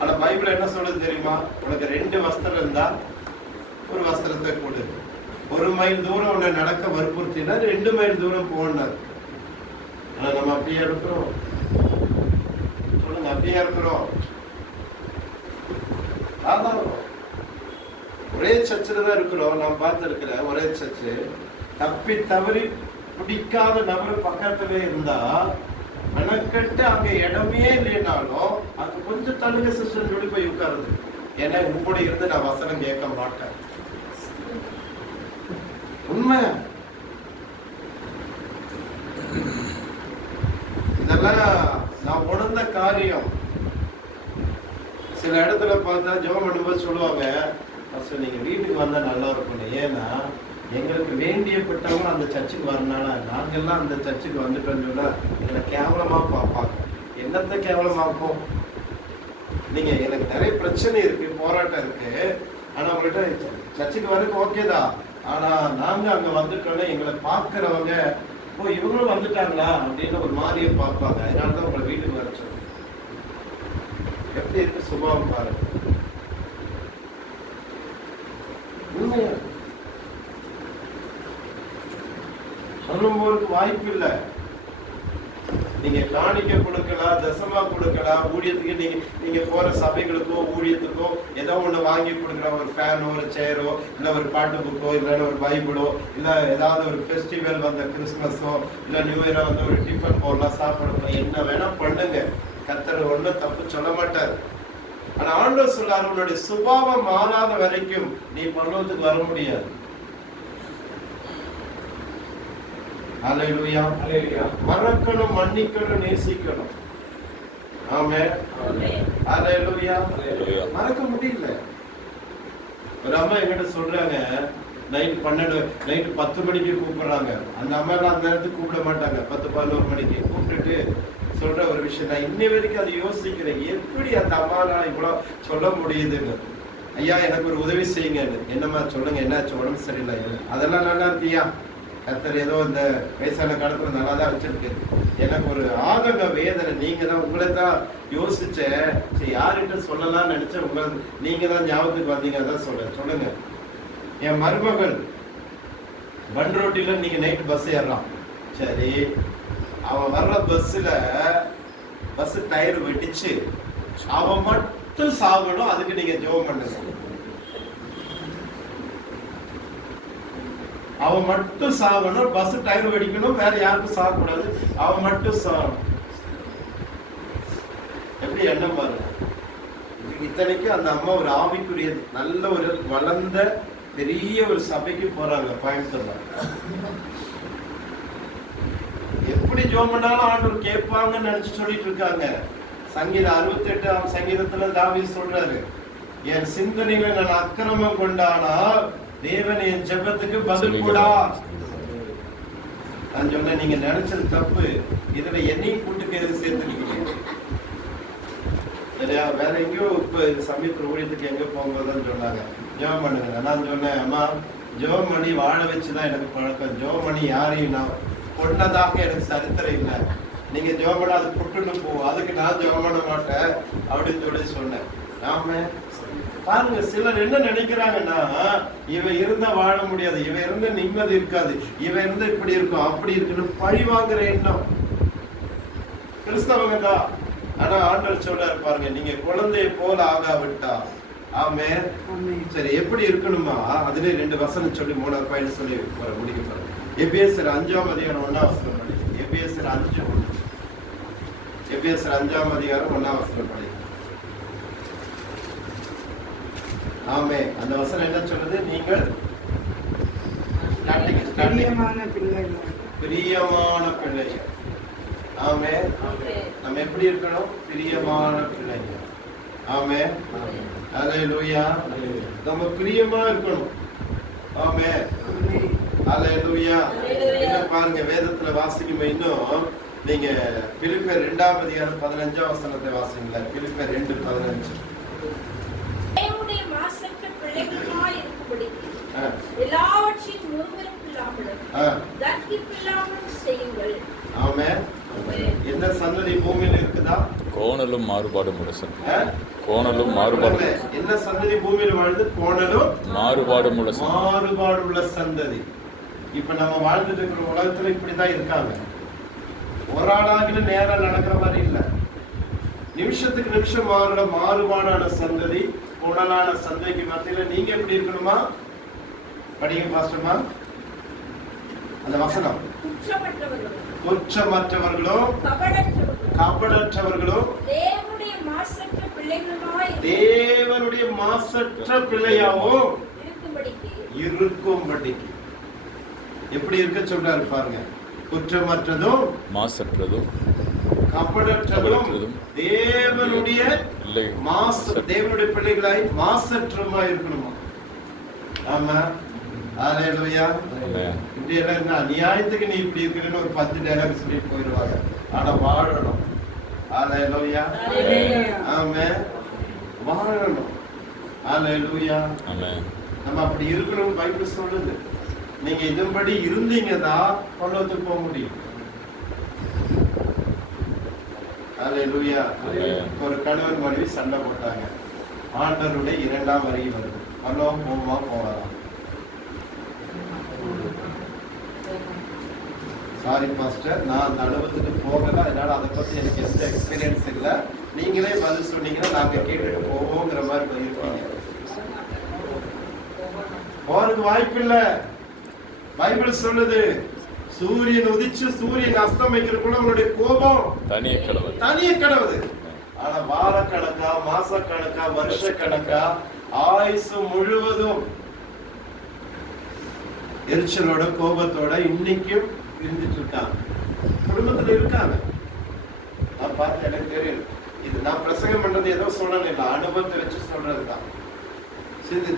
ஆனா பைபிள் என்ன சொல்றது தெரியுமா? உனக்கு 2 வஸ்திரம் இருந்தா ஒரு வஸ்திரத்தை கொடு. 1 மைல் தூரம் உன்னை நடக்க வற்புறுத்தினா 2 மைல் தூரம் போனார். ஆனா நம்ம அப்படியே இருக்கிறோம்? சொல்லுங்க, அப்படியே இருக்கிறோம்? ஒரே சர்ச்சில் தான் இருக்கிறோம். நான் பார்த்திருக்கிறேன், ஒரே சர்ச்சு. தப்பி தவறி பிடிக்காத நபர் பக்கத்துல இருந்தா மெனக்கட்டு அங்க இடமே இல்லைனாலும் அது கொஞ்சம் தள்ளுங்க சிஸ்டர் சொல்லி போய் உட்காருது. ஏன்னா உங்களோட இருந்து நான் வசனம் கேட்க மாட்டேன். உண்மை. இதெல்லாம் நான் உணர்ந்த காரியம். சில இடத்துல பார்த்தா ஜெபம் பண்ணும்போது சொல்லுவாங்க, ஃபர்ஸ்ட் நீங்க வீட்டுக்கு வந்தா நல்லா இருக்கும். ஏன்னா எங்களுக்கு வேண்டியப்பட்டவங்க அந்த சர்ச்சுக்கு வரனால நாங்கெல்லாம் அந்த சர்ச்சுக்கு வந்துட்டோம்னு சொன்னா எங்களை கேவலமா பார்ப்பாங்க. என்னத்தை கேவலமாக்கும்? நீங்க எனக்கு நிறைய பிரச்சனை இருக்கு, போராட்டம் இருக்கு, ஆனா உங்கள்கிட்ட சர்ச்சுக்கு வரதுக்கு ஓகேதான். ஆனா நாங்க அங்க வந்துட்டோன்னே எங்களை பார்க்கறவங்க ஓ இவங்களும் வந்துட்டாங்களா அப்படின்னு ஒரு மாதிரியே பார்ப்பாங்க. அதனாலதான் உங்களை வீட்டுக்கு வர சொல்றேன். எப்படி இருக்கு சுபாவம் பாருங்க. உண்மையா சொல்லும்போது வாய்ப்பு இல்லை. நீங்க காணிக்க கொடுக்கலாம், தசமா கொடுக்கலாம், ஊழியத்துக்கு நீங்க போற சபைகளுக்கோ ஊழியத்துக்கோ ஏதோ ஒண்ணு வாங்கி கொடுக்கலாம். ஒரு ஃபேனோ, ஒரு சேரோ, இல்ல ஒரு பாட்டு புக்கோ, இல்ல ஒரு பைபிளோ, இல்ல ஏதாவது ஒரு ஃபெஸ்டிவல் வந்த கிறிஸ்துமஸோ இல்ல நியூ இயரோ வந்து ஒரு டிஃபன் போடலாம், சாப்பிடலாம், என்ன வேணா பண்ணுங்க. கர்த்தர் ஒண்ணும் தப்பு சொல்ல மாட்டார். ஆனா ஆண்டவர் சொல்றாரு, உன்னுடைய சுபாவம் மாறாத வரைக்கும் நீ பரலோகத்துக்கு வர முடியாது. ஹல்லேலூயா. மறக்கணும், மன்னிக்கணும், நேசிக்கணும். ஆமென். ஹல்லேலூயா. மறக்க முடியல. ஒரு அம்மா என்கிட்ட சொல்றாங்க, நைட் 10 மணிக்கு கூப்பிடுறாங்க. அந்த அம்மா அந்த நேரத்துக்கு கூப்பிட மாட்டாங்க. 10-11 மணிக்கு கூப்பிட்டுட்டு சொல்ற ஒரு விஷயம், நான் இன்னை வரைக்கும் அதை யோசிக்கிறேன், எப்படி அந்த அம்மானால இவ்வளவு சொல்ல முடியுதுன்னு. ஐயா எனக்கு ஒரு உதவி செய்யுங்க. என்னம்மா சொல்லுங்க, என்னாச்சு? உடம்பு சரியில்லை. அதெல்லாம் நல்லா இருக்கியா? கர்த்தர் ஏதோ இந்த வயசான காலத்துல நல்லா தான் வச்சிருக்கு. எனக்கு ஒரு ஆதங்க வேதனை. நீங்க தான், உங்களை தான் யோசிச்சேன், சரி யார்கிட்ட சொல்லலாம்னு நினைச்சேன். நீங்க தான் ஞாபகத்துக்கு வந்தீங்க. அதான் சொல்லுங்க. என் மருமகள் பன்ரோட்டில நீங்க நைட் பஸ் ஏறலாம். சரி, அவன் வர்ற பஸ் டயர் வெடிச்சு அவன் மட்டும் சாகணும். அதுக்கு நீங்க ஜெபம் பண்ணுங்க. அவன் மட்டும் சாகணும், பஸ் டயர் வெடிக்கணும், வேற யாருக்கும் சாகக்கூடாது, அவன் மட்டும் சாகணும். எப்படி எண்ணம் பாருங்க. இத்தனைக்கும் அந்த அம்மா ஒரு ஆவிக்குரிய நல்ல ஒரு வளர்ந்த பெரிய ஒரு சபைக்கு போறாங்க கோயம்புத்தூர்ல. எப்படி ஜெபம் பண்ணாலும் ஆண்டவர் கேட்பாங்கன்னு நினைச்சு சொல்லிட்டு இருக்காங்க. சங்கீதம் 68 சங்கீதத்துல தாவீது சொல்றாரு, என் சிந்தனையில நான் அக்கிரமம் கொண்டானால் தேவன் என் ஜெபத்துக்கு பதில் கூடா. நான் சொன்னேன், நீங்க நினைச்சது தப்பு, இதுல என்னையும் கூட்டுக்கு எது சேர்த்துருக்கீங்க. சரியா? வேற எங்கேயோ இப்ப சமீப ஊழியத்துக்கு எங்க போகும்போதுதான் சொன்னாங்க ஜெபம் பண்ணுங்க. நான் சொன்னேன், அம்மா ஜெபம் பண்ணி வாழ வச்சுதான் எனக்கு பழக்கம். ஜெபம் பண்ணி யாரையும் நான் கொன்னதாக எனக்கு சரித்திரம் இல்லை. நீங்க ஜெபம் பண்ண அது புட்டுன்னு போவோம், அதுக்கு நான் ஜெபம் பண்ண மாட்டேன் அப்படின்னு சொல்லி சொன்னேன். நாம பாருங்க, சிலர் என்ன நினைக்கிறாங்கன்னா, இவ இருந்தா வாழ முடியாது, இவ இருந்த நிம்மதி இருக்காது, இவ இருந்தா இப்படி இருக்கும் அப்படி இருக்குன்னு பழி வாங்குற எண்ணம் கிறிஸ்தவங்க தான். ஆனா ஆண்டவர் சொல்றாரு பாருங்க, நீங்க குழந்தையை போல ஆகாவிட்டா. ஆமென். சரி, எப்படி இருக்கணுமா? அதுல 2 வசனம் சொல்லி 3வது பாயிண்ட் சொல்லி முடிக்க பாருங்க. எபேசியர் 5ஆம் அதிகாரம் 1ஆம் வசனம் படி. எபேசியர் 5 எபேசியர் 5ஆம் அதிகாரம் 1ஆம் வசனம் படி. ஆமே. அந்த வசனம் என்ன சொல்றது? நீங்கள் பிரியமான பிள்ளைகள். ஆமே. நம்ம எப்படி இருக்கணும்? பிரியமான பிள்ளைகள். ஆமே. ஹல்லேலூயா. நம்ம பிரியமா இருக்கணும். ஆமே. ஹல்லேலூயா. இன்னும் பாருங்க, வேதத்துல வாசிக்கும் இன்னும் நீங்க பிலிப்பியர் 2ஆம் அதிகாரம் 15ஆம் வசனத்தை வாசிங்களா. பிலிப்பியர் 2:15. தேவனுடைய மாசற்ற பிள்ளைகளுமாய் இருக்கும்படிக்கு எல்லாவற்றையும் முறுமுறுப்பில்லாமலும் தர்க்கிப்பில்லாமலும் செய்யுங்கள். ஆமென். என்ன சந்ததி பூமியில இருக்குதா? கோணலும் மாறுபாடும் உள்ள சந்ததி. கோணலும் மாறுபாடும். என்ன சந்ததி பூமியில வாழுது? கோணலும் மாறுபாடும் உள்ள சந்ததி. இப்ப நம்ம வாழ்ந்துட்டு இருக்கிற உலகத்துல இப்படிதான் இருக்காங்க. ஒரு ஆளாகின நேரம் நடக்கிற மாதிரி இல்ல. நிமிஷத்துக்கு நிமிஷம் மாறுபாடான சந்ததி, கோணலான சந்தைக்கு மத்தியில நீங்க எப்படி இருக்கணுமா? படிங்க பாஸ்டர்மா அந்த வசனம். குற்றமற்றவர்களோ கபடற்றவர்களோ தேவனுடைய மாசற்ற பிள்ளையாவோ இருக்கும்படிக்கு. எப்படி இருக்க சொல்றாரு பாருங்க. குற்றமற்றதும் மாசற்றதும் கபடற்றதும் தேவனுடைய தேவனுடைய பிள்ளைகளாய் மாசற்றமாய் இருக்கணுமா? ஆமா. ஹalleluya. இப்படி எல்லாம் அநியாயத்துக்கு நீ இப்படி இருக்கணும்னு ஒரு 10 டயலாக் சொல்லி போயிடுவாங்க. ஆனா வாழணும். ஹalleluya. ஆமென். வாழணும். ஹalleluya. ஆமென். நம்ம அப்படி இருக்கணும் பைபிள் சொல்லுது. நீங்க இதன்படி இருந்தீங்கன்னா பரலோகத்துக்கு போக முடியும். ஹalleluya. ஒரு கணவன் மனைவி சண்டை போட்டாங்க. ஆண்டவருடைய 2ஆம் வரி வருது. பரலோகம் போமா போகலாம். சாரி பாஸ்டர், நான் அந்த அனுபவத்துக்கு போகல, அதனால அதை பத்தி எனக்கு எந்த எக்ஸ்பீரியன்ஸ் இல்லை. நீங்களே பதில் சொன்னீங்கன்னா நாங்க கேட்டுட்டு போவோங்கிற மாதிரி இருப்பீங்க. போறதுக்கு வாய்ப்பு இல்லை. பைபிள் சொல்லுது சூரியன் உதிச்சு சூரியன் அஸ்தமிக்கிறதுக்குள்ள உங்களுடைய கோபம் தனியே கடவுது. ஆனா வாரக்கணக்கா, மாசக்கணக்கா, வருஷ கணக்கா, ஆயுசு முழுவதும் எரிச்சலோட கோபத்தோட இன்னைக்கும் இருந்துட்டு இருக்காங்க. குடும்பத்துல இருக்காங்க. நான் பார்த்து எனக்கு தெரியும். இது நான் பிரசங்கம் பண்றது ஏதோ சொல்லணும் இல்லை, அனுபவத்தை வச்சு சொல்றதுதான்.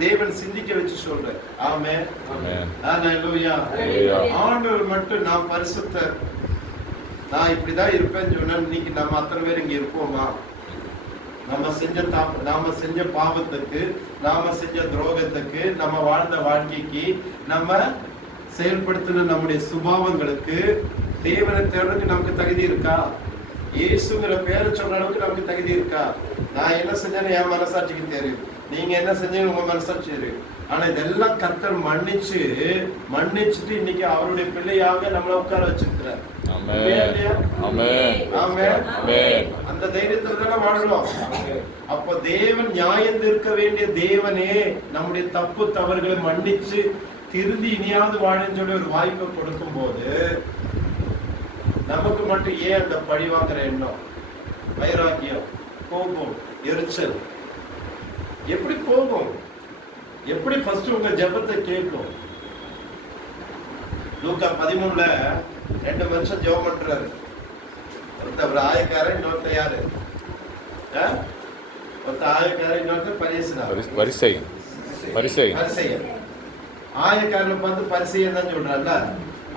தேவன் சிந்திக்க வச்சு சொல்றேன். ஆமென். ஹalleluya. ஆண்டவர் மட்டும் நான் பரிசுத்தர், நான் இப்படிதான் இருப்பேன்னு சொன்னா இன்னைக்கு நம்ம அத்தனை பேர் இங்க இருப்போமா? நாம செஞ்ச பாவத்துக்கு, நாம செஞ்ச துரோகத்துக்கு, நம்ம வாழ்ந்த வாழ்க்கைக்கு, நம்ம செயல்படுத்தின நம்முடைய சுபாவங்களுக்கு தேவனை தேடுறதுக்கு நமக்கு தகுதி இருக்கா? இயேசுங்கிற பேரை சொல்ற அளவுக்கு நமக்கு தகுதி இருக்கா? நான் என்ன செஞ்சேன்னு என் மனசாட்சிக்கு தெரியும், நீங்க என்ன செஞ்சீங்க உங்க மனசாட்சி தெரியும். ஆனா இதெல்லாம் கர்த்தர் மன்னிச்சுட்டு இன்னைக்கு அவருடைய பிள்ளையாக நம்மள உட்கார வச்சிருக்கிறார். அந்த தைரியத்துல தானே வாழ்றோம். அப்ப தேவன் நியாயம் தீர்க்க வேண்டிய தேவனே நம்முடைய தப்பு தவறுகளை மன்னிச்சு திருந்தி இனியாவது வாழன்னு சொல்லி ஒரு வாய்ப்பை கொடுக்கும் போது நமக்கு மட்டும் ஏன் அந்த பழி வாங்குற எண்ணம், வைராக்கியம், கோபம், எரிச்சல் எப்படி போகும்? எப்படி ஃபர்ஸ்ட் உங்க ஜெபத்தை கேட்கும்? லூக்கா 13ல 2 வருஷம் ஜெபம் பண்றாரு. ஒருத்தர் ஆயக்காரன், இன்னொருத்தர் யாரு? ஒருத்தர் ஆயக்காரன், இன்னொருத்தர் பரிசேயன். ஆயக்காரனை பார்த்து பரிசேயன் தான் சொல்றான்ல,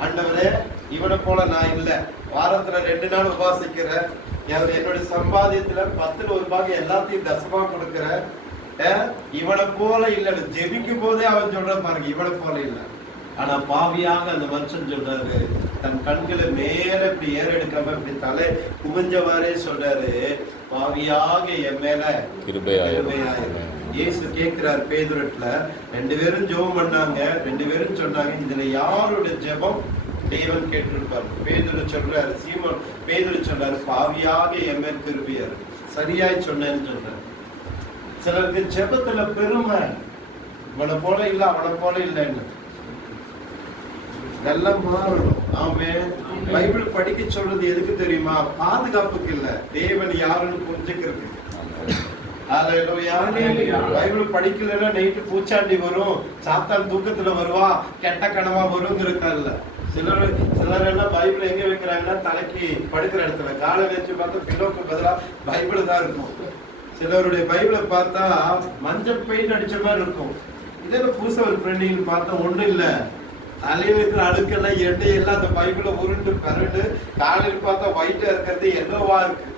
ஆண்டவரே இவனை போல நான் இல்ல, வாரத்துல 2 நாள் உபாசிக்கிறேன், என்னுடைய சம்பாதியத்துல 10ல் 1 பாகம் எல்லாத்தையும் தசமா கொடுக்கிறேன், இவனை போல இல்ல. ஜெபிக்கும் போதே அவன் சொல்ற பாருங்க, இவனை போல இல்ல. ஆனா பாவியாக அந்த மனுஷன் சொல்றாரு, தன் கண்களை மேல இப்படி ஏறெடுக்காம இப்படி தலை குமிஞ்சவாறே சொல்றாரு, பாவியாக என் மேல கிருபையாயிரு. இயேசு கேட்கிறார் பேதுருல. 2 பேரும் ஜெபம் பண்ணாங்க. 2 பேரும் சொன்னாங்க, இதுல யாருடைய ஜெபம் தேவன் கேட்டிருப்பாரு? பேதுரு சொல்றாரு, சீமோன் பேதுரு சொல்றாரு, பாவியாக என் மேல் கிருபையாயிரு. சரியாய் சொன்னேன்னு சொல்றாரு. சிலருக்கு ஜெபத்துல பெருமை, இவனை போல இல்ல, அவனை போல இல்லைன்னு. இதெல்லாம் மாறணும். ஆமென். பைபிள் படிக்க சொல்றது எதுக்கு தெரியுமா? பாதுகாப்புக்கு இல்ல, தேவன் யாருன்னு புரிஞ்சுக்கிறதுக்கு. பைபிள் படிக்கலன்னா நைட்டு பூச்சாண்டி வரும், சாத்தான் தூக்கத்துல வருவா, கெட்ட கனவா வருங்கிறதுல. சிலர் எல்லாம் பைபிள் எங்க வைக்கிறாங்கன்னா தலைக்கு படுக்கிற இடத்துல, காலை வச்சு பார்த்தா பிலோக்கு பதிலா பைபிள் தான் இருக்கும். சிலருடைய பைபிளை பார்த்தா மஞ்சள் பெயிண்ட் அடிச்ச மாதிரி இருக்கும். இதெல்லாம் புதுசா ஒரு பிரிண்டிங் பார்த்தா ஒண்ணும் இல்ல, தலையில இருக்கிற அழுக்கெல்லாம் எண்ணெயெல்லாம் அந்த பைபிள உருண்டு பரண்டு, காலையில் பார்த்தா ஒயிட்டா இருக்கிறது எல்லோவா இருக்கு.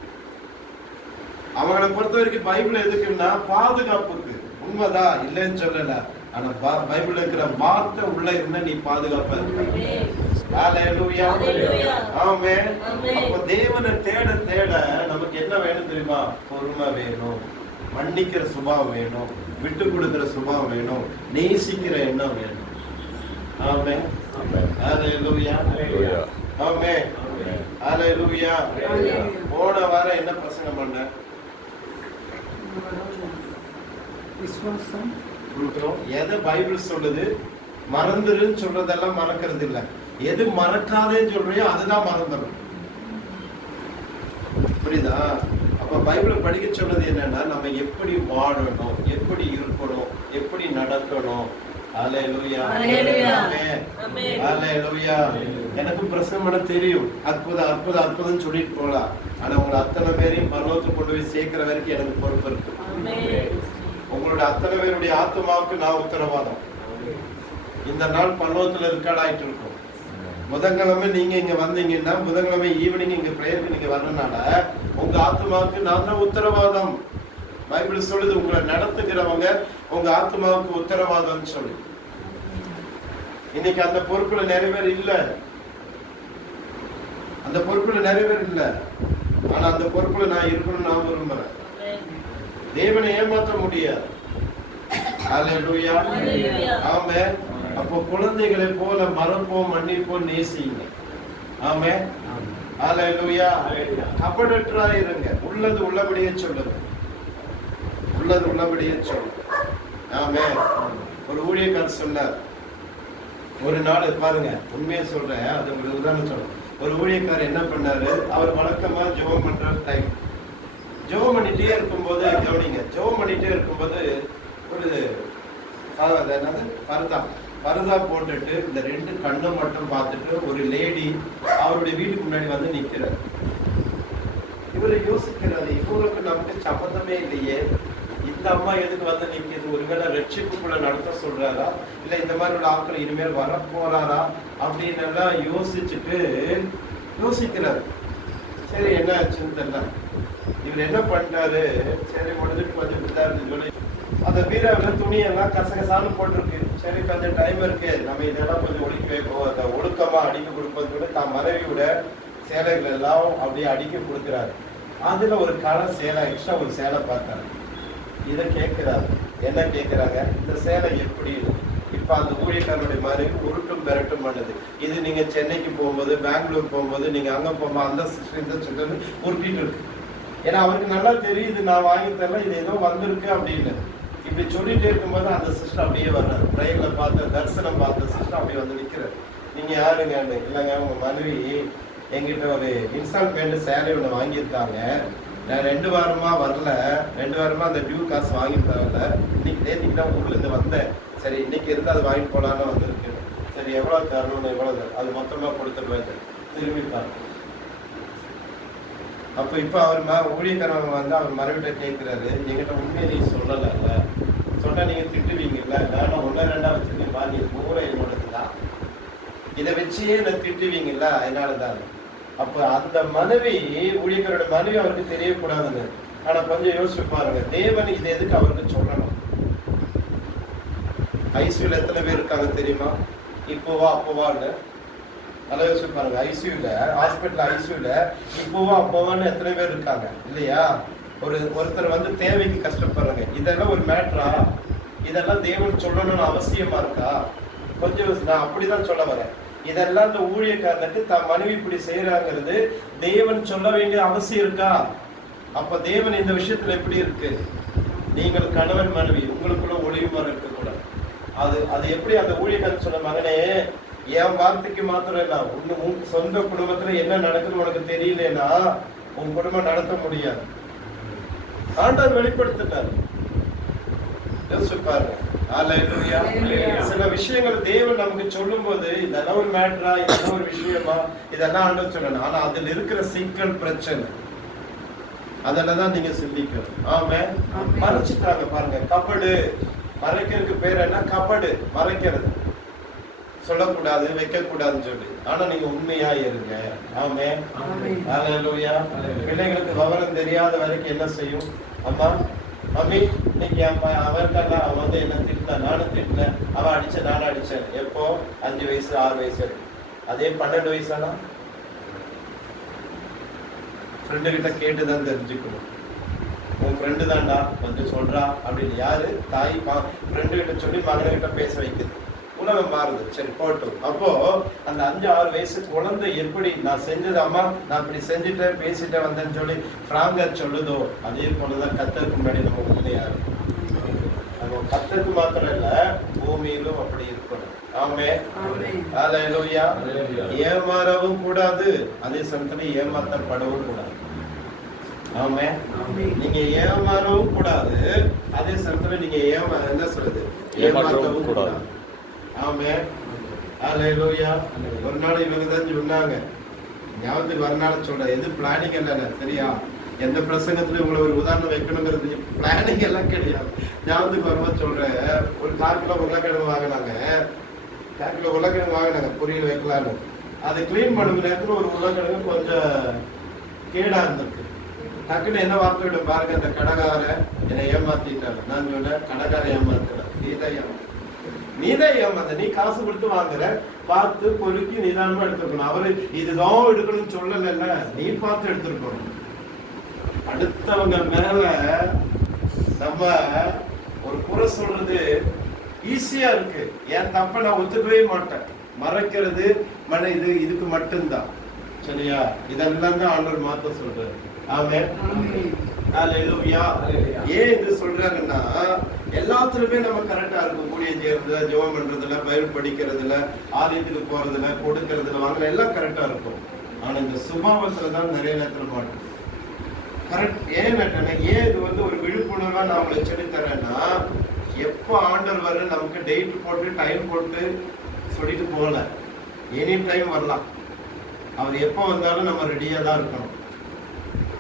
அவங்களை பொறுத்த வரைக்கும் பைபிள் எதுக்குன்னா பாதுகாப்புக்கு. உண்மைதான், இல்லைன்னு சொல்லல. ஆனா பைபிள் இருக்கிற வார்த்தை உள்ள இருந்தா நீ பாதுகாப்பா இருக்க. அப்ப தேவனை தேட தேட நமக்கு என்ன வேணும் தெரியுமா? பொறுமை வேணும், மன்னிக்கிற சுபாவம் வேணும், விட்டு கொடுக்கிற சுபாவம் வேணும், நேசிக்கிற எண்ணம் வேணும். ஆமென். ஹalleluya. ஆமென். ஹalleluya. போன வாரம் என்ன பிரசங்கம் பண்ண? விசுவாசம். எதை பைபிள் சொல்லுது? மறந்துருன்னு சொல்றதெல்லாம் மறக்கிறது இல்ல. எது மறக்காதேன்னு சொல்றியோ அதுதான் மறந்துடும். புரியுதா? அப்ப பைபிளை படிக்க சொல்றது என்னன்னா, நம்ம எப்படி வாழணும், எப்படி இருக்கணும், எப்படி நடக்கணும், ஹalleluya ஹalleluya. ஆமென் ஹalleluya. எனக்கு பிரசங்கம் பண்ண தெரியும், அற்புதம் அற்புதம் அற்புதம் சொல்லிட்டு போலாம். ஆனா உங்களை அத்தனை பேரையும் பரலோகத்துக்கு கொண்டு போய் சேர்க்கிற வரைக்கும் எனக்கு பொறுப்பு இருக்கு. உங்களோட அத்தனை பேருடைய ஆத்மாவுக்கு நான் உத்தரவாதம். இந்த நாள் பரலோகத்துல ரெக்கார்ட் ஆயிட்டு இருக்கும். புதன்கிழமை நீங்க இங்க வந்தீங்கன்னா, புதன்கிழமை ஈவினிங் இங்க பிரேயருக்கு நீங்க வர்றதுனால உங்க ஆத்மாவுக்கு நான் தான் உத்தரவாதம். பைபிள் சொல்லுது, உங்களை நடத்துகிறவங்க உங்க ஆத்மாவுக்கு உத்தரவாதம் சொல்லி. இன்னைக்கு அந்த பொறுப்புல நிறைவேற இல்ல, அந்த பொறுப்புல நிறைவேற இல்ல. ஆனா அந்த பொறுப்புல நான் இருக்கணும்னு நான் விரும்புறேன். தேவனை ஏமாற்ற முடியாது. ஹalleluya ஆமென். அப்போ குழந்தைகளை போல மறப்போம், மன்னிப்போம், நேசிங்க. ஆமென் ஹalleluya. கபடற்றா இருங்க, உள்ளது உள்ளபடியே சொல்லுங்க, உள்ளது உள்ளபடியே சொல்லுங்க. ஆமென். ஒரு ஊழியக்காரர் சொன்னார் ஒரு நாள், பாருங்க உண்மையை சொல்றேன், அது உங்களுக்கு உதாரணம் சொல்றேன். ஒரு ஊழியக்காரர் என்ன பண்ணாரு, அவர் வழக்கமா ஜெபம் பண்ற டைம், ஜெபம் பண்ணிட்டே இருக்கும்போது, கவனிங்க, ஜெபம் பண்ணிட்டே இருக்கும்போது ஒரு என்னது பரதா போட்டுட்டு இந்த 2 கண்ணும் மட்டும் பார்த்துட்டு ஒரு லேடி அவருடைய வீட்டுக்கு முன்னாடி வந்து நிக்கிறார். இவரை யோசிக்கிறாரு, இவங்களுக்கு நமக்கு சம்பந்தமே இல்லையே, இந்த அம்மா எதுக்கு வந்து நிக்குது, ஒருவேளை ரட்சிப்புக்குள்ள நடத்த சொல்றாரா, இல்ல இந்த மாதிரி உள்ள ஆட்கள் இனிமேல் வர போறாரா அப்படின்னு எல்லாம் யோசிக்கிறாரு. சரி என்ன ஆச்சுன்னு தெரியல. இவர் என்ன பண்ணிட்டாரு, சரி முடிஞ்சிட்டு கொஞ்சம் சொல்லி அந்த பீராவில துணியெல்லாம் கசகசான்னு போட்டிருக்கு. சரி கொஞ்சம் டைம் இருக்கு, நம்ம இதெல்லாம் கொஞ்சம் ஒடுக்கி வைப்போம், அந்த ஒழுக்கமா அடிக்க கொடுப்பது கூட தான் மனைவியோட சேலைகள் எல்லாம் அப்படியே அடிக்க கொடுக்குறாரு. அதுல ஒரு கலர் சேலை, எக்ஸ்ட்ரா ஒரு சேலை பார்த்தாரு. இதை கேட்கிறாரு, என்ன கேட்கிறாங்க, இந்த சேலை எப்படி? இப்ப அந்த ஊழியக்காரனுடைய மனைவி உருட்டும் பெரட்டும் பண்ணுது. இது நீங்க சென்னைக்கு போகும்போது, பெங்களூர் போகும்போது, நீங்க அங்க போகும்போது அந்த சிஸ்டர் இந்த சிஸ்டர் உருட்டிட்டு இருக்கு. ஏன்னா அவருக்கு நல்லா தெரியுது, நான் வாங்கி தரல, இது ஏதோ வந்திருக்கு அப்படின்னு. இப்படி சொல்லிட்டே இருக்கும்போது அந்த சிஸ்டர் அப்படியே வர்றாரு. பிரேயர்ல பார்த்த தரிசனம் பார்த்த சிஸ்டர் அப்படியே வந்து நிக்கிறாரு. நீங்க யாருங்க? இல்லைங்க, உங்க மனைவி எங்கிட்ட ஒரு இன்ஸ்டால்மெண்ட் சேலை ஒன்று வாங்கியிருக்காங்க, நான் 2 வாரமா வரல, 2 வாரமா அந்த டியூ காசு வாங்கிட்டு வரல, இன்னைக்கு நேற்றுக்கு தான் ஊர்ல இருந்து வந்தேன், சரி இன்னைக்கு இருந்து அது வாங்கிட்டு போலான்னு வந்திருக்கு. சரி எவ்வளவு தரணும்னு, எவ்வளவு, அது மொத்தமா கொடுத்துருவேன் திரும்பிப்பாரு. அப்ப இப்ப அவர் ஊழியக்காரங்க வந்து அவர் மனைவிட்ட கேட்கிறாரு, எங்கிட்ட உண்மையை நீ சொல்லல, சொன்னா நீங்க திட்டுவீங்கல்ல, நானும் 1 2 வச்சிருக்கேன் பாருங்க, பூரா என்னோடதுதான், இதை வச்சே நான் திட்டுவீங்கல்ல, அதனாலதான். அப்ப அந்த மனைவி, ஊழியக்காரோட மனைவி அவருக்கு தெரியக்கூடாதுன்னு. ஆனா கொஞ்சம் யோசிச்சு பாருங்க, தேவன் இது எதுக்கு அவருக்கு சொல்லணும்? ஐசியூல எத்தனை பேர் இருக்காங்க தெரியுமா? இப்போவா அப்போவான்னு நல்லா யோசிச்சு பாருங்க. ஐசியூல, ஹாஸ்பிட்டல் ஐசியூல இப்போவா அப்போவான்னு எத்தனை பேர் இருக்காங்க இல்லையா? ஒருத்தர் வந்து தேவைக்கு கஷ்டப்படுறாங்க. இதெல்லாம் ஒரு மேட்டரா? இதெல்லாம் தேவன் சொல்லணும்னு அவசியமா இருக்கா? கொஞ்சம் நான் அப்படிதான் சொல்ல வரேன். இதெல்லாம் இந்த ஊழியக்காரனுக்கு தான் மனைவி இப்படி செய்யறாங்கிறது தேவன் சொல்ல வேண்டிய அவசியம் இருக்கா? அப்ப தேவன் இந்த விஷயத்துல எப்படி இருக்கு? நீங்கள் கணவன் மனைவி உங்களுக்குள்ள ஒளிவு மரம் இருக்கக்கூடாது. அது எப்படி அந்த ஊழியக்காரன் சொன்ன, மகனே என் வார்த்தைக்கு மாத்திரம் இல்ல, உன் சொந்த குடும்பத்துல என்ன நடக்குதுன்னு உனக்கு தெரியலன்னா உன் குடும்பம் நடத்த முடியாது. ஆண்டவர் வெளிப்படுத்திட்டார். யோசிச்சு பாருங்க. சில விஷயங்கள் தேவன் நமக்கு சொல்லும் போது இதெல்லாம் ஒரு மேட்டரா, இதெல்லாம் ஒரு விஷயமா, இதெல்லாம் ஆண்டவர் சொல்லணும். ஆனா அதுல இருக்கிற சிக்கல் பிரச்சனை அதெல்லாம் நீங்க சிந்திக்கணும். ஆமே, மறைச்சிட்டாங்க பாருங்க. கபடு மறைக்கிறதுக்கு பேர் என்ன? கபடு, மறைக்கிறது, சொல்லக்கூடாது, வைக்க கூடாதுன்னு சொல்லி. ஆனா நீங்க உண்மையா இருங்க. ஆமே, ஹல்லேலூயா. பிள்ளைகளுக்கு விவரம் தெரியாத வரைக்கும் என்ன செய்யும்? அம்மா மம்மி இன்னைக்கு அவருக்கெல்லாம் அவன் வந்து என்ன திட்டின, நானும் திட்டினேன், அவன் அடிச்ச நானும் அடிச்சேன். எப்போ? 5 வயசு 6 வயசு. அதே 12 வயசானா ஃப்ரெண்டு கிட்ட கேட்டுதான் தெரிஞ்சுக்கணும். உன் ஃப்ரெண்டு தான்டா கொஞ்சம் சொல்றா அப்படின்னு. யாரு? தாய் ஃப்ரெண்டு கிட்ட சொல்லி மகன்கிட்ட பேச வைக்குது. உலகம் மாறுது, சரி போட்டும். அப்போ அந்த 5 6 வயசு குழந்தை எப்படி நான் செஞ்சது அம்மா, நான் இப்படி செஞ்சுட்டேன் பேசிட்டேன் வந்தேன்னு சொல்லி பிராங்கா சொல்லுதோ, அதே போலதான் கர்த்தருக்கு முன்னாடி நம்ம உண்மையா இருக்கும். நம்ம கர்த்தருக்கு மாத்திரம் இல்ல, பூமியிலும் அப்படி இருக்கணும். ஆமே, ஹல்லேலூயா. ஏமாறவும் கூடாது, அதே சமயத்துல ஏமாற்றப்படவும் கூடாது. ஆமே, நீங்க ஏமாறவும் கூடாது, அதே சமயத்துல நீங்க என்ன சொல்றது, ஏமாற்றவும் கூடாது. ஆமென். ஹalleluya. ஒரு நாள் இவங்க தான் சொன்னாங்க, ஞாபகத்துக்கு வரனால சொல்றேன், எது பிளானிங் இல்ல சரியா? எந்த பிரசங்கத்துல உங்களை ஒரு உதாரணம் வைக்கணுங்கிறது பிளானிங் எல்லாம் கிடையாது. ஞாபகத்துக்கு வரும்போது சொல்றேன், ஒரு 4 கிலோ உருளைக்கிழங்கு வாங்கினாங்க. 4 கிலோ உருளைக்கிழங்கு வாங்கினாங்க பொரியல் வைக்கலான்னு. அதை கிளீன் பண்ணுற நேரத்தில் ஒரு உருளைக்கிழங்கு கொஞ்சம் கேடா இருந்திருக்கு. டக்குன்னு என்ன வார்த்தை விடும் பாருங்க, அந்த கடைக்கார என்னை ஏமாத்திட்டாங்க. நான் சொன்னேன், கடைக்கார ஏமாத்துற, நீதான் ஏமாந்த, நீ காசு கொடுத்து வாங்குற, பார்த்து பொறுக்கி நிதானமா எடுத்துருக்கணும். அவரு இதுதான் எடுக்கணும்னு சொல்லல, நீ பார்த்து எடுத்துருக்கணும். அடுத்தவங்க மேல நம்ம ஒரு குறை சொல்றது ஈஸியா இருக்கு. என் தப்ப நான் ஒத்துக்கவே மாட்டேன். மறைக்கிறது இதுக்கு மட்டும்தான் சரியா? இதெல்லாம் தான் ஆண்டவர் மாத்த சொல்றாரு. ஆமென். ஹalleluya. ஏன் இது சொல்றாங்கன்னா, எல்லாத்துலயுமே நம்ம கரெக்டா இருக்கும். ஊழியம் செய்யறதுல, ஜெபம் பண்றதுல, பைபிள் படிக்கிறதுல, ஆலயத்துக்கு போறதுல, கொடுக்கறதுல, வாங்கல எல்லாம் கரெக்டா இருக்கும். ஆனா இந்த சுபாவத்துல தான் நிறைய நேரத்துல மாட்டோம். கரெக்ட். ஏன் கேட்டேன்னா, ஏன் இது ஒரு விழிப்புணர்வா நான் உங்களுக்கு சொல்லி தரேன்னா, எப்போ ஆண்டவர் வர நமக்கு டேட் போட்டு டைம் போட்டு சொல்லிட்டு போகல. எனி டைம் வரலாம். அவர் எப்போ வந்தாலும் நம்ம ரெடியா தான் இருக்கணும்.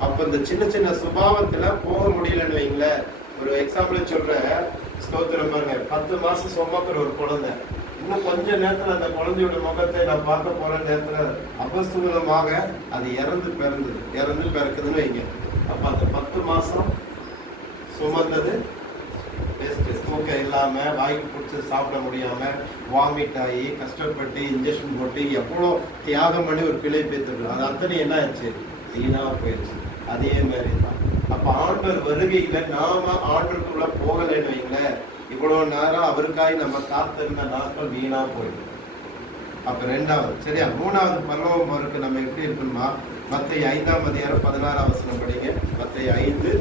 அப்ப இந்த சின்ன சின்ன சுபாவத்துல போக முடியலன்னு வைங்களேன். ஒரு எக்ஸாம்பிள் சொல்றேன், ஸ்தோத்திரம் பாருங்க. 10 மாசம் சுமக்கிற ஒரு குழந்தை, இன்னும் கொஞ்ச நேரத்துல அந்த குழந்தையோட முகத்தை நான் பார்க்க போற நேரத்துல அபஸ்தூலமாக அது இறந்து பிறக்குதுன்னு வைங்க. அப்ப அந்த 10 மாசம் சுமந்தது தூக்க இல்லாம, வாய்க்கு பிடிச்சி சாப்பிட முடியாம, வாமிட் ஆகி, கஷ்டப்பட்டு இன்ஜெக்ஷன் போட்டு எவ்வளோ தியாகம் பண்ணி ஒரு பிள்ளை பேத்துடும். அது அத்தனை என்ன ஆச்சு? வீணா போயிடுச்சு. அதே மாதிரி தான். அப்ப ஆண்டவர் வருகையில நாம ஆண்டவருக்குள்ள போகலைன்னு வைங்களேன், இவ்வளவு நேரம் அவருக்காய் நம்ம காத்திருந்த நாட்கள் வீணா போயிடும். அப்ப 2வது சரியா? 3வது பரலோகம் போறதுக்கு நம்ம எப்படி இருக்கணுமா? மத்தேயு 5ஆம் அதிகாரம் 16ஆம் வசனம் படிங்க. மத்தேயு 5:16.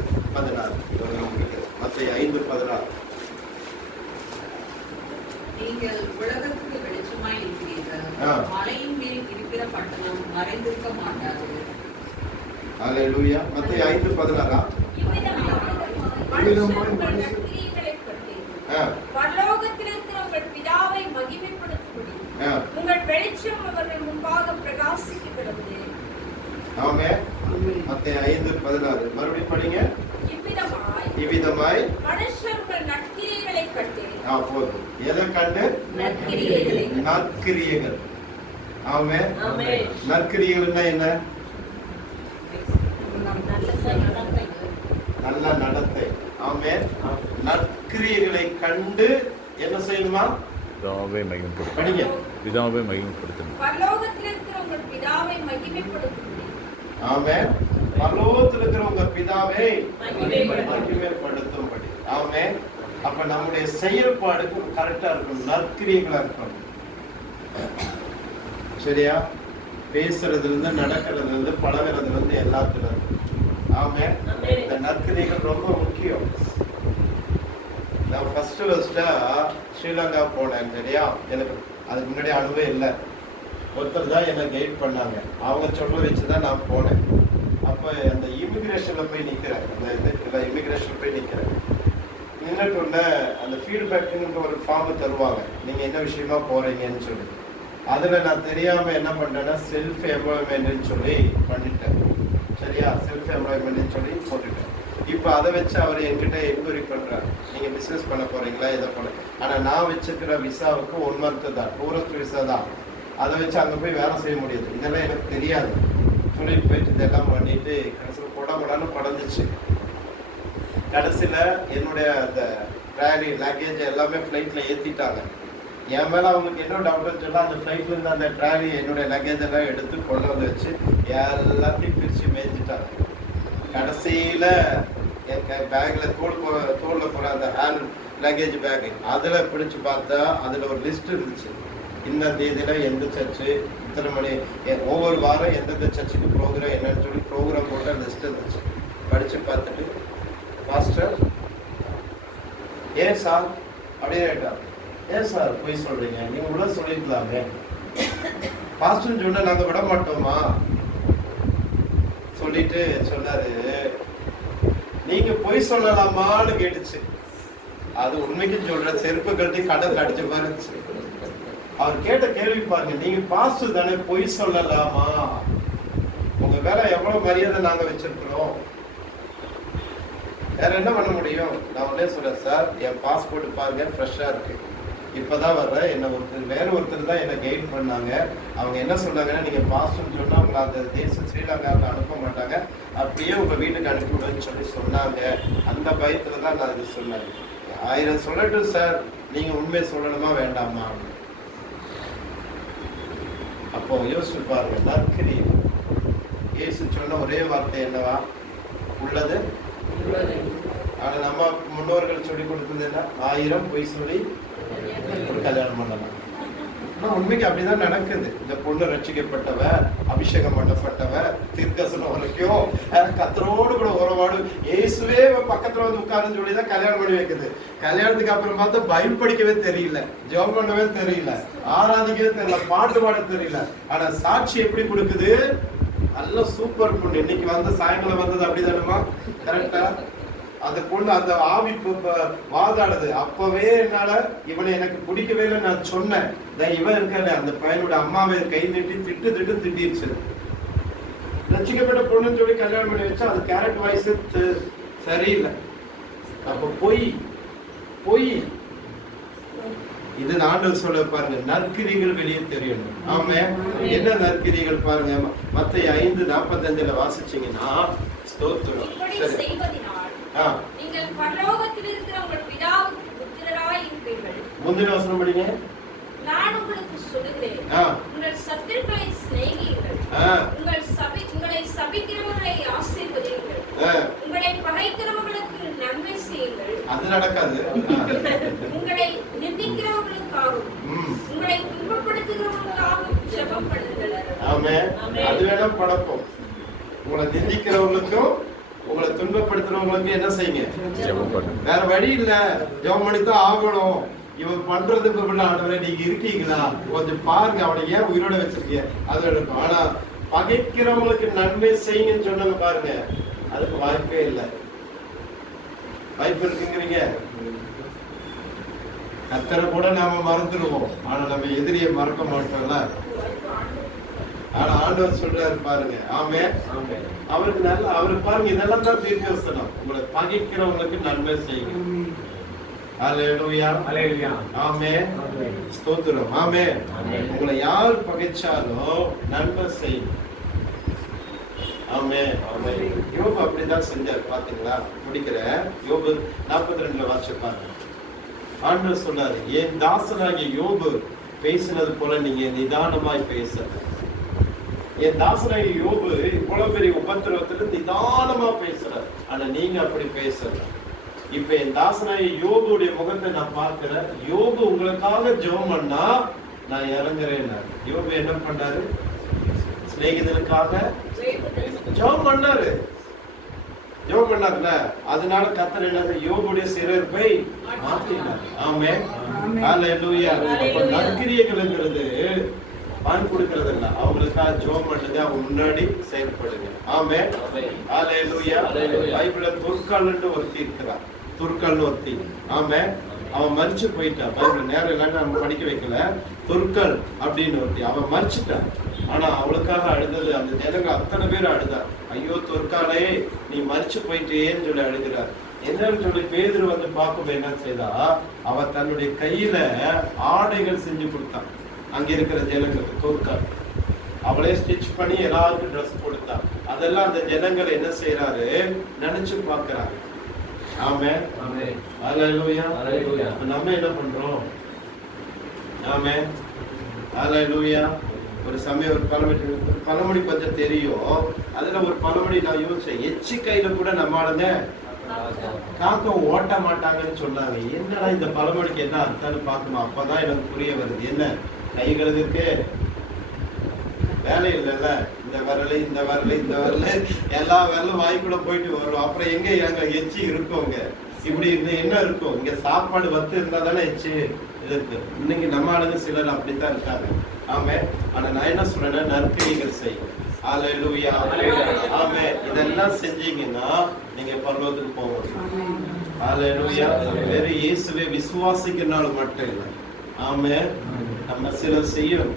மத்தேயு 5:16. நீங்கள் உலகத்துக்கு வெளிச்சமாய் இருக்கிறீர்கள். மலையின் மேல் இருக்கிற பட்டணம் மறைந்திருக்க மாட்டாது. ஹalleluya. மத்தேயு 5:16. பரலோகத்தில் இருக்கிற உங்கள் பிதாவை மகிமைப்படுத்தும்படி உங்கள் வெளிச்சம் அவர்கள் முன்பாக பிரகாசிக்கிறது. ஆமென். மத்தேயு 5:16. மறுபடியும் படிங்க. இவ்விதமாய் மனுஷர் உங்கள் நற்கிரியைகளை கண்டு. போதும். எதை கண்டு? நற்கிரியைகள். ஆமென். நற்கிரியைகள்னா என்ன? நல்ல நடத்தை. ஆமென். நற்கிரியைகளை கண்டு என்ன செய்யணுமா? பிதாவை மகிமைப்படுத்தணும். படிங்க. பிதாவை மகிமைப்படுத்தணும். பரலோகத்தில் இருக்கிற உங்கள் பிதாவை மகிமைப்படுத்தும்படி. ஆமென். பரலோகத்தில் இருக்கிற உங்க பிதாவை மகிமைப்படுத்தும்படி. ஆமென். அப்ப நம்முடைய செயல்பாடுக்கு கரெக்டா இருக்கணும், நற்கிரியைகளா இருக்கணும். சரியா? பேசுறதுல இருந்து, நடக்கிறதுல இருந்து, பழகிறதுல இருந்து, எல்லாத்துல இருந்து. ஆமென். இந்த நற்கிரியைகள் ரொம்ப முக்கியம். நான் ஃபர்ஸ்டா ஸ்ரீலங்கா போனேன். சரியா? எனக்கு அதுக்கு முன்னாடி அனுபவம் இல்லை. ஒருத்தர் தான் என்னை கைட் பண்ணாங்க. அவங்க சொல்ல வச்சுதான் நான் போனேன். அப்போ அந்த இமிகிரேஷன்ல போய் நிற்கிறேன். அந்த இமிகிரேஷன்ல போய் நிற்கிறேன். நின்றுட்டு உடனே அந்த ஃபீட்பேக்குன்னு ஒரு ஃபார்ம் தருவாங்க, நீங்க என்ன விஷயமா போறீங்கன்னு சொல்லி. அதுல நான் தெரியாம என்ன பண்றேன்னா செல்ஃப் எம்ப்ளாய்மெண்ட்னு சொல்லி பண்ணிட்டேன். சரியா? செல்ஃப் எம்ப்ளாய்மெண்ட்னு சொல்லி போட்டுட்டேன். இப்போ அதை வச்சு அவர் என்கிட்ட என்கொயரி பண்றாரு, நீங்க பிசினஸ் பண்ண போறீங்களா, இதை பண்ண. ஆனா நான் வச்சுக்கிற விசாவுக்கு 1 month தான், டூரிஸ்ட் விசா தான். அதை வச்சு அங்கே போய் வேலை செய்ய முடியாது. இதெல்லாம் எனக்கு தெரியாது. சொல்லிட்டு போயிட்டு இதெல்லாம் பண்ணிட்டு கடைசியில் கொடான்னு படந்துச்சு. கடைசியில் என்னுடைய அந்த ட்ராலி லக்கேஜ் எல்லாமே ஃப்ளைட்டில் ஏற்றிட்டாங்க. என் மேலே அவங்களுக்கு என்ன டவுட்னு சொன்னால், அந்த ஃப்ளைட்லேருந்து அந்த ட்ராலி என்னுடைய லக்கேஜ் எல்லாம் எடுத்து கொண்டு வந்து வச்சு எல்லாத்தையும் பிரித்து மேய்ஞ்சிட்டாங்க. கடைசியில் என் பேக்கில் தோளில் போகிற அந்த ஹேண்ட் லக்கேஜ் பேக்கு அதில் பிடிச்சி பார்த்தா அதில் ஒரு லிஸ்ட் இருந்துச்சு. இந்த தேதியில் எந்த சர்ச்சு, இத்தனை மணி, ஒவ்வொரு வாரம் எந்தெந்த சர்ச்சுக்கு ப்ரோக்ராம் என்னன்னு சொல்லி ப்ரோக்ராம் போட்ட லிஸ்ட் இருந்துச்சு. படித்து பார்த்துட்டு, பாஸ்டர் ஏன் சார் அப்படின்னு கேட்டார். ஏன் சார் போய் சொல்கிறீங்க, நீங்கள் உள்ள சொல்லியிருக்கலாமே. பாஸ்டர்னு சொன்னால் நாங்கள் விட மாட்டோமா சொல்லிட்டு சொன்னார். நீங்கள் பொய் சொல்லலாமான்னு கேட்டுச்சு. அது உண்மைக்கு சொல்கிற செருப்பு கட்டி கடல் அடிச்ச மாதிரி இருந்துச்சு. அவர் கேட்ட கேள்வி பாருங்க, நீங்க பாஸ்டர் தானே, பொய் சொல்லலாமா? உங்க வேலை எவ்வளவு மரியாதை நாங்க வச்சிருக்கிறோம், வேற என்ன பண்ண முடியும்? நான் உடனே சொல்றேன், சார் என் பாஸ்போர்ட் பாருங்க ஃப்ரெஷ்ஷா இருக்கு, இப்பதான் வர்றேன். என்ன வேற ஒருத்தர் தான் என்ன கைட் பண்ணாங்க. அவங்க என்ன சொன்னாங்கன்னா, நீங்க பாஸ்டர்னு சொன்னா உங்களை அந்த தேசம் ஸ்ரீலங்காவுக்கு அனுப்ப மாட்டாங்க, அப்படியே உங்க வீட்டுக்கு அனுப்பிவிடுன்னு சொன்னாங்க. அந்த பயத்துல தான் நான் இது சொன்னேன். 1000 சொல்லட்டும் சார், நீங்க உண்மையை சொல்லணுமா வேண்டாமா? அப்போ யோசிச்சு பாருங்க, நற்கிரி இயேசு சொன்ன ஒரே வார்த்தை என்னவா? உள்ளது. ஆனா நம்ம முன்னோர்கள் சொல்லி கொடுத்தது என்ன? 1000 பொய் சொல்லி ஒரு கல்யாணம் பண்ணலாம். உண்மைக்கு அப்படிதான் நடக்குது. இந்த பொண்ணு ரட்சிக்கப்பட்டவ, அபிஷேகம் பண்ணப்பட்டவ, தீர்க்கசனம் வரைக்கும் கத்தரோடு கூட உறவாடு, இயேசுவே பக்கத்துல வந்து உட்காருன்னு சொல்லிதான் கல்யாணம் பண்ணி வைக்குது. கல்யாணத்துக்கு அப்புறம் பார்த்தா பைபிள் படிக்கவே தெரியல, ஜெபம் பண்ணவே தெரியல, ஆராதிக்கவே தெரியல, பாட்டு பாட தெரியல. ஆனா சாட்சி எப்படி கொடுக்குது? நல்ல சூப்பர் பொண்ணு. இன்னைக்கு வந்து சாயங்காலம் வந்தது அப்படிதானுமா? கரெக்டா? அந்த பொண்ணு அந்த ஆவி வாதாடுது. அப்பவே என்னால இவனை எனக்கு பிடிக்கவே இல்லை நான் சொன்னேன். இவன் இருக்காரு, அந்த பையனோட அம்மாவை கை நீட்டி திட்டிருச்சு. ரட்சிக்கப்பட்ட பொண்ணுன்னு சொல்லி கல்யாணம் பண்ணி வச்சா அது கேரக்டர் வாய்ஸ் சரியில்லை. அப்ப பொய் இது ஆண்டவர் சொல்ல பாருங்க, நற்கிரிகள் வெளியே தெரியணும். ஆமே, என்ன நற்கிரிகள் பாருங்க, மத்தேயு 5:45 வாசிச்சீங்கன்னா ஸ்தோத்திரம். நீங்கள் பரலோகத்தில் இருக்கிற உங்கள் பிதாவுக்கு புத்திரராய் இருப்பீர்கள். முந்தின வசனம் படிங்க. நான் உங்களுக்கு சொல்லுகிறேன், உங்கள் சத்துருக்களை சிநேகியுங்கள், உங்களை சபிக்கிறவர்களை ஆசீர்வதியுங்கள், உங்களை பகைக்கிறவர்களுக்கு நன்மை செய்யுங்கள். அது நடக்காது. உங்களை நிந்திக்கிறவர்களுக்காகவும் உங்களை துன்பப்படுத்துகிறவர்களுக்காகவும் ஜெபம் பண்ணுங்கள். ஆமென். அது வேணா பழக்கம். உங்களை நிந்திக்கிறவங்களுக்கும் உங்களை துன்பப்படுத்துறவங்களுக்கு என்ன செய்யுங்க? வேற வழி இல்ல, ஜெபம் பண்ணித்தான் ஆகணும். இவன் பண்றதுக்கு ஆண்டவரே நீங்க இருக்கீங்களா, கொஞ்சம் பாருங்க, அவனை ஏன் உயிரோட வச்சிருக்கீங்க, அது இருக்கும். ஆனா பகைக்கிறவங்களுக்கு நன்மை செய்யுங்கன்னு சொன்னாங்க பாருங்க, அதுக்கு வாய்ப்பே இல்லை. வாய்ப்பு இருக்குங்கிறீங்க? கர்த்தரை கூட நாம மறந்துடுவோம், ஆனா நம்ம எதிரியை மறக்க மாட்டோம்ல. ஆனா ஆண்டவர் சொல்றாரு பாருங்க. ஆமென். அவருக்கு நல்ல, அவருக்கு பாருங்க, இதெல்லாம் தான் தீர்க்கதரிசனம். உங்களை பகைக்கிறவங்களுக்கு நன்மை செய்யுங்க. ஹல்லேலூயா, ஹல்லேலூயா, ஆமென், ஸ்தோத்திரம், ஆமென். உங்களை யார் பகைச்சாலும் நன்மை செய்யுங்க. ஆமென், ஆமென். யோபு அப்படிதான் செஞ்சார் பாத்தீங்களா? முடிக்கிற யோபு 42 வாசிப்பாங்க. ஆண்டவர் சொன்னாரு, என் தாசனாகிய யோபு பேசினது போல நீங்க நிதானமாய் பேசுறது. என் தாசனாகிய யோபு இவ்வளவு பெரிய உபத்திரவத்துல நிதானமா பேசுறாரு, ஆனா நீங்க அப்படி பேசுற. இப்ப என் தாசனாகிய யோபுடைய முகத்தை நான் பார்க்கிறேன். யோபு உங்களுக்காக ஜெபம் பண்ணா நான் இறங்குறேன். யோபு என்ன பண்ணாரு? சிநேகிதனுக்காக ஜெபம் பண்ணாரு. ஜெபம் பண்ணாருல, அதனால கர்த்தர் என்ன யோபுடைய சிறையிருப்பை மாற்றினார். ஆமென், ஹல்லேலூயா. நற்கிரியைகள்ங்கிறது பான் கொடுக்கிறது இல்ல, அவங்களுக்காக ஜெபம் பண்ணுங்க, அவங்க முன்னாடி செயல்படுங்க. ஆமென், ஹல்லேலூயா. பைபிள்ல துர்கால்னு ஒருத்தி இருக்கிறார், துர்கால்னு ஒருத்தி. ஆமென். அவன் மரிச்சு போயிட்டான். பைபிள் நேரம் இல்லைன்னு நம்ம படிக்க வைக்கல. துர்கால் அப்படின்னு ஒருத்தி, அவன் மரிச்சுட்டான். ஆனா அவளுக்காக அழுதது அந்த ஜனங்கள் அத்தனை பேர் அழுதார். ஐயோ துர்காலே நீ மரிச்சு போயிட்டேன்னு சொல்லி அழுகிறார். என்னன்னு சொல்லி பேதுரு வந்து பார்க்கும் என்ன செய்தா, அவ தன்னுடைய கையில ஆடைகள் செஞ்சு கொடுத்தான் அங்க இருக்கிற ஜனங்களுக்கு. துர்கால் அவளே ஸ்டிச் பண்ணி எல்லாருக்கும் ட்ரெஸ் கொடுத்தா. அதெல்லாம் அந்த ஜனங்கள் என்ன செய்யறாரு நினைச்சு பாக்குறாங்க. ஆமென், ஆமென், ஹல்லேலூயா, ஹல்லேலூயா. நம்ம என்ன பண்றோம்? ஆமென், ஹல்லேலூயா. ஒரு சமயம் ஒரு பழமொழி கொஞ்சம் தெரியும். அதுல ஒரு பழமொழி நான் யோசிச்சேன், எச்சி கையில கூட நம்ம ஆளுங்க காக்க ஓட்ட மாட்டாங்கன்னு சொன்னாங்க. என்னடா இந்த பழமொழிக்கு என்ன அர்த்தம்னு பார்க்கணும். அப்பதான் எனக்கு புரிய வருது. என்ன கைகளுக்கு வேலை இல்லைல்ல, இந்த விரல் இந்த விரல் இந்த விரல் எல்லா விரலும் வாய்க்குள்ள போயிட்டு வரும். அப்புறம் எங்க எச்சி இருக்குங்க? இப்படி என்ன இருக்கும்? இங்க சாப்பாடு வத்து இருந்தா தானே எச்சி இருக்கு. இன்னைக்கு நம்ம ஆளுங்க சிலர் அப்படித்தான் இருக்காங்க. ஆமே. ஆனா நான் என்ன சொல்றேன்னா, நற்கிரிகள் செய்யுங்க. ஹல்லேலூயா, ஆமே. இதெல்லாம் செஞ்சீங்கன்னா நீங்க பரலோகத்துக்கு போகணும். ஹல்லேலூயா. வேற இயேசுவை விசுவாசிக்கிறனால மட்டும் இல்லை. ஆமே. நம்ம சில செய்யும்.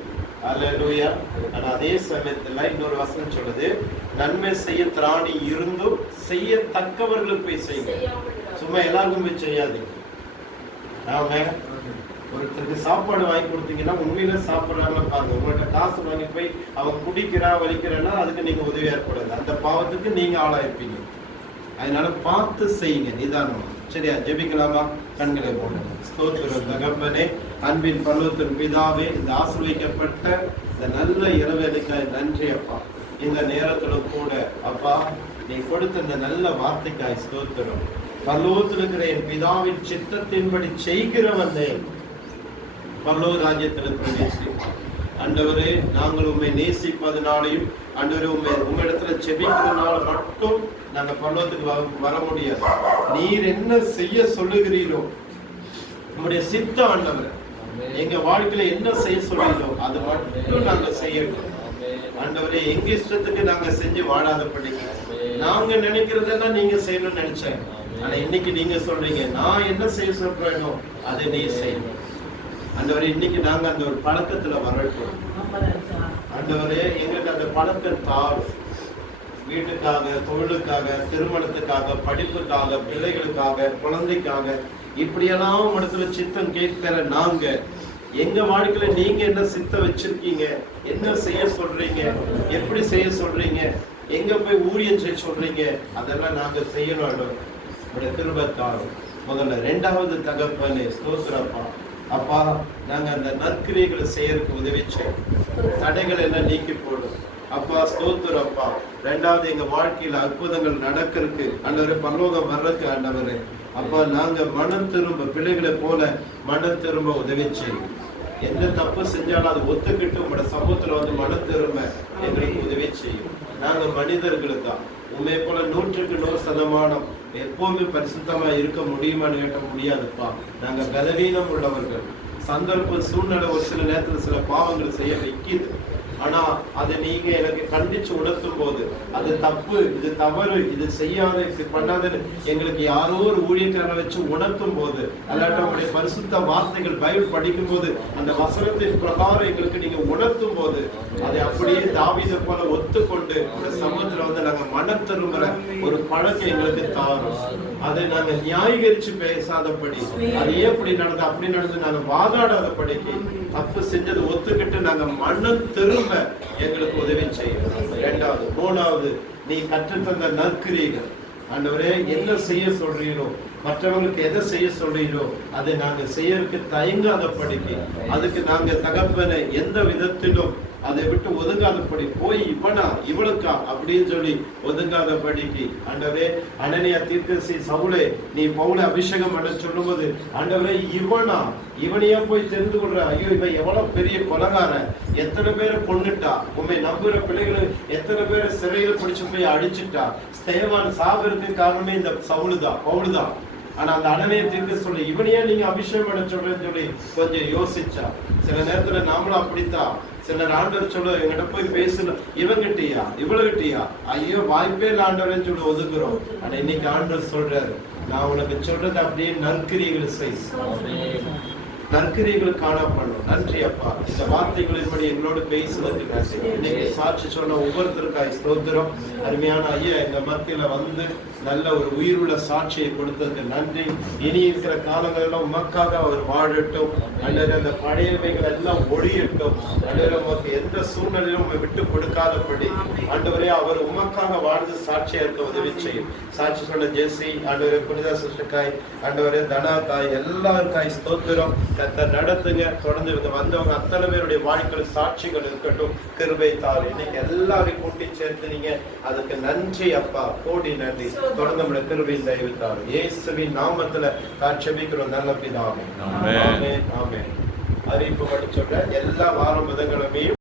அல்லேலூயா. ஆனா அதே சமயத்துல இன்னொரு வசனம் சொல்லுது, நன்மை செய்ய திராணி இருந்தும் செய்யத்தக்கவர்களுக்கு போய் செய்யுங்க. சும்மா எல்லாருக்கும் போய் செய்யாதீங்க. நாம ஒருத்தருக்கு சாப்பாடு வாங்கி கொடுத்தீங்கன்னா உண்மையில சாப்பிடுறாங்க பாருங்க. உங்கள்கிட்ட காசு வாங்கி போய் அவன் குடிக்கிறா வலிக்கிறேன்னா அதுக்கு நீங்க உதவியா இருக்கக்கூடாது. அந்த பாவத்துக்கு நீங்க ஆளாயிருப்பீங்க. அதனால பார்த்து செய்யுங்க நிதானமா. சரியா? ஜெபிக்கலாமா? கண்களை போடுங்க. ஸ்தோத்திரம் தகப்பனே, அன்பின் பரலோகத்தின் பிதாவே, இந்த ஆசீர்வதிக்கப்பட்ட இந்த நல்ல இரவேலைக்காய் நன்றி அப்பா. இந்த நேரத்துல கூட அப்பா நீ கொடுத்த இந்த நல்ல வார்த்தைக்காய் ஸ்தோத்திரம். பரலோகத்தில் இருக்கிற என் பிதாவின் சித்தத்தின்படி செய்கிறவனே பரலோக ராஜ்யத்தில் பிரவேசிப்பான். ஆண்டவரே, நாங்கள் உண்மை நேசிப்பதனாலையும் ஆண்டவரே உங்களிடத்துல செபிக்கிறதுனால மட்டும் நாங்க பரலோகத்துக்கு வர முடியாது. நீர் என்ன செய்ய சொல்லுகிறீரோ உங்களுடைய சித்த ஆண்டவர் எங்க வாழ்க்கையில என்ன செய்ய சொல்றீங்களோ அது மட்டும் நாங்க செய்யணும். ஆண்டவரே, எங்க இஷ்டத்துக்கு நாங்க செஞ்சு வாழாதபடி நாங்க நினைக்கிறதெல்லாம் நீங்க செய்யணும்னு நினைச்சேன். ஆனா இன்னைக்கு நீங்க சொல்றீங்க நான் என்ன செய்ய சொல்றேனோ அதை நீ செய்யணும். ஆண்டவரே, இன்னைக்கு நாங்க அந்த ஒரு பழக்கத்துல வரட்டும். ஆண்டவரே, எங்களுக்கு அந்த பழக்கம் தாரும். வீட்டுக்காக, தொழிலுக்காக, திருமணத்துக்காக, படிப்புக்காக, பிள்ளைகளுக்காக, குழந்தைக்காக, இப்படியெல்லாம் இடத்துல சித்தம் கேட்கிற நாங்க எங்க வாழ்க்கையில நீங்க என்ன சித்தம் வச்சிருக்கீங்க, என்ன செய்ய சொல்றீங்க, எப்படி செய்ய சொல்றீங்க, எங்க போய் ஊழியம் செய்ய சொல்றீங்க, அதெல்லாம் நாங்க செய்யணும். உடைய கிருபைத்தாரும். முதல்ல. ரெண்டாவது தகப்பனே, ஸ்தோத்திரப்பா. அப்பா, நாங்க அந்த நற்கிரியைகளை செய்யறதுக்கு உதவி செய்யும். தடைகள் எல்லாம் நீக்கி போடும் அப்பா. ஸ்தோத்திரம் அப்பா. ரெண்டாவது, எங்க வாழ்க்கையில அற்புதங்கள் நடக்கிறதுக்கு ஆண்டவரே, பரலோகம் வர்றதுக்கு ஆண்டவரே அப்பா, நாங்க மனம் திரும்ப பிள்ளைகளை போல மனம் திரும்ப உதவி செய்யும். எந்த தப்பு செஞ்சாலும் அது ஒத்துக்கிட்டு உங்களோட சமூகத்துல வந்து மனம் திரும்ப எங்களுக்கு உதவி செய்யும். நாங்க மனிதர்களுக்கா உண்மை போல 100% எப்பவுமே பரிசுத்தமா இருக்க முடியுமான்னு கேட்ட முடியாதுப்பா. நாங்க பலவீனம் உள்ளவர்கள். சந்தர்ப்ப சூழ்நிலை ஒரு சில நேரத்துல சில பாவங்கள் செய்ய வைக்கிது. ஆனா அதை நீங்க எனக்கு கண்டிச்சு உணர்த்தும் போது அது தப்பு, இது தவறு, இது செய்யாத, இப்படி பண்ணாதுன்னு எங்களுக்கு யாரோ ஒரு ஊழியக்காரனை வச்சு உணர்த்தும் போது, அல்லாட்ட உங்களுடைய பரிசுத்த வார்த்தைகள் பைபிள் படிக்கும் போது அந்த வசனத்தின் பிரகாரம் எங்களுக்கு நீங்க உணர்த்தும் போது அதை அப்படியே தாவீதை போல ஒத்துக்கொண்டு ஒரு சமூகத்துல வந்து நாங்க மனம் திரும்புற ஒரு பழக்கம் எங்களுக்கு தாரும். அதை நாங்க நியாயீகரிச்சு பேசாதபடி, அது எப்படி நடந்து அப்படி நடந்து நாங்க வாதாடாதபடிக்கு, தப்பு செஞ்சது ஒத்துக்கிட்டு நாங்க மனம் திரும்ப எங்களுக்கு உதவி செய்யணும். இரண்டாவது. மூணாவது, நீ கற்றுத்தந்த நற்கிரியைகள் ஆண்டவரே என்ன செய்ய சொல்றீங்களோ, மற்றவங்களுக்கு எதை செய்ய சொல்றீங்களோ அதை நாங்க செய்யறதுக்கு தயங்காதபடிக்கு, அதுக்கு நாங்க தகப்பனை எந்த விதத்திலும் அதை விட்டு ஒதுங்காதபடி, போய் இவனா இவளுக்கா அப்படின்னு சொல்லி ஒதுங்காதபடிக்கு ஆண்டவரே, அனனியா தீர்க்கதரிசி சவுலே நீ பவுலை அபிஷேகம் பண்ண சொல்லும் போது ஆண்டவரே இவனா இவனையா போய் தெரிந்து கொள்ற, ஐயோ இவன் எவ்வளவு பெரிய கொலைகாரன், எத்தனை பேரை கொன்னுட்டா, உண்மை நம்புற பிள்ளைகளை எத்தனை பேரை சிறையில் பிடிச்சு போய் அடிச்சுட்டா, ஸ்தேவான் சாவருக்கு காரணமே இந்த சவுலுதான் பவுலுதான். ஆனா அந்த அனனியா தீர்க்க சொல்லி இவனையா நீங்க அபிஷேகம் பண்ண சொல்றேன்னு சொல்லி கொஞ்சம் யோசிச்சா. சில நேரத்துல நாமளும் அப்படித்தான். சிலர் ஆண்டவர் சொல்ல எங்கிட்ட போய் பேசணும், இவங்கிட்டியா இவ்வளவுகிட்டியா, ஐயோ வாய்ப்பே இல்லை ஆண்டவர்ன்னு சொல்லி ஒதுக்குறோம். ஆனா இன்னைக்கு ஆண்டவர் சொல்றாரு, நான் உனக்கு சொல்றது அப்படியே நற்கிரியைகளை செய், நற்கிரியைகள் காணப்படும். நன்றி அப்பா, இந்த வார்த்தைகளின்படி எங்களோடு பேசுவதற்கு இன்னைக்கு சாட்சி சொன்ன ஒவ்வொருத்தருக்காய் ஸ்தோத்திரம். அருமையான ஐயா எங்க மத்தியில வந்து நல்ல ஒரு உயிருள்ள சாட்சியை கொடுத்ததுக்கு நன்றி. இனி இருக்கிற காலங்களெல்லாம் உமக்காக அவர் வாழட்டும். அல்லது அந்த பழையவைகள் எல்லாம் ஒழியட்டும். அல்லது நமக்கு எந்த சூழ்நிலையிலும் உண்மை விட்டு கொடுக்காதபடி ஆண்டவரே அவர் உமக்காக வாழ்ந்து சாட்சியா இருக்க உதவி செய்யும். சாட்சி சொன்ன ஜெசி ஆண்டவரே, புனிதா சிஸ்டர்காய் ஆண்டவரே, தனாக்காய் எல்லாருக்காய் ஸ்தோத்திரம். நடத்துங்க. தொடர்ந்து வந்தவங்க அத்தனை பேருடைய வாழ்க்கையில் சாட்சிகள் இருக்கட்டும். கிருபை தாரு. இன்னைக்கு எல்லாரையும் கூட்டி சேர்த்துனீங்க, அதுக்கு நன்றி அப்பா, கோடி நன்றி. தொடர்ந்து நம்முடைய கிருபை தயவு தாரு. இயேசுவின் நாமத்துல காட்சிக்கிறோம் நல்ல பிதாவே. ஆமென். ஆமென். அறிவிப்பு படிச்சோட எல்லா வாரம் புதன்கிழமையும்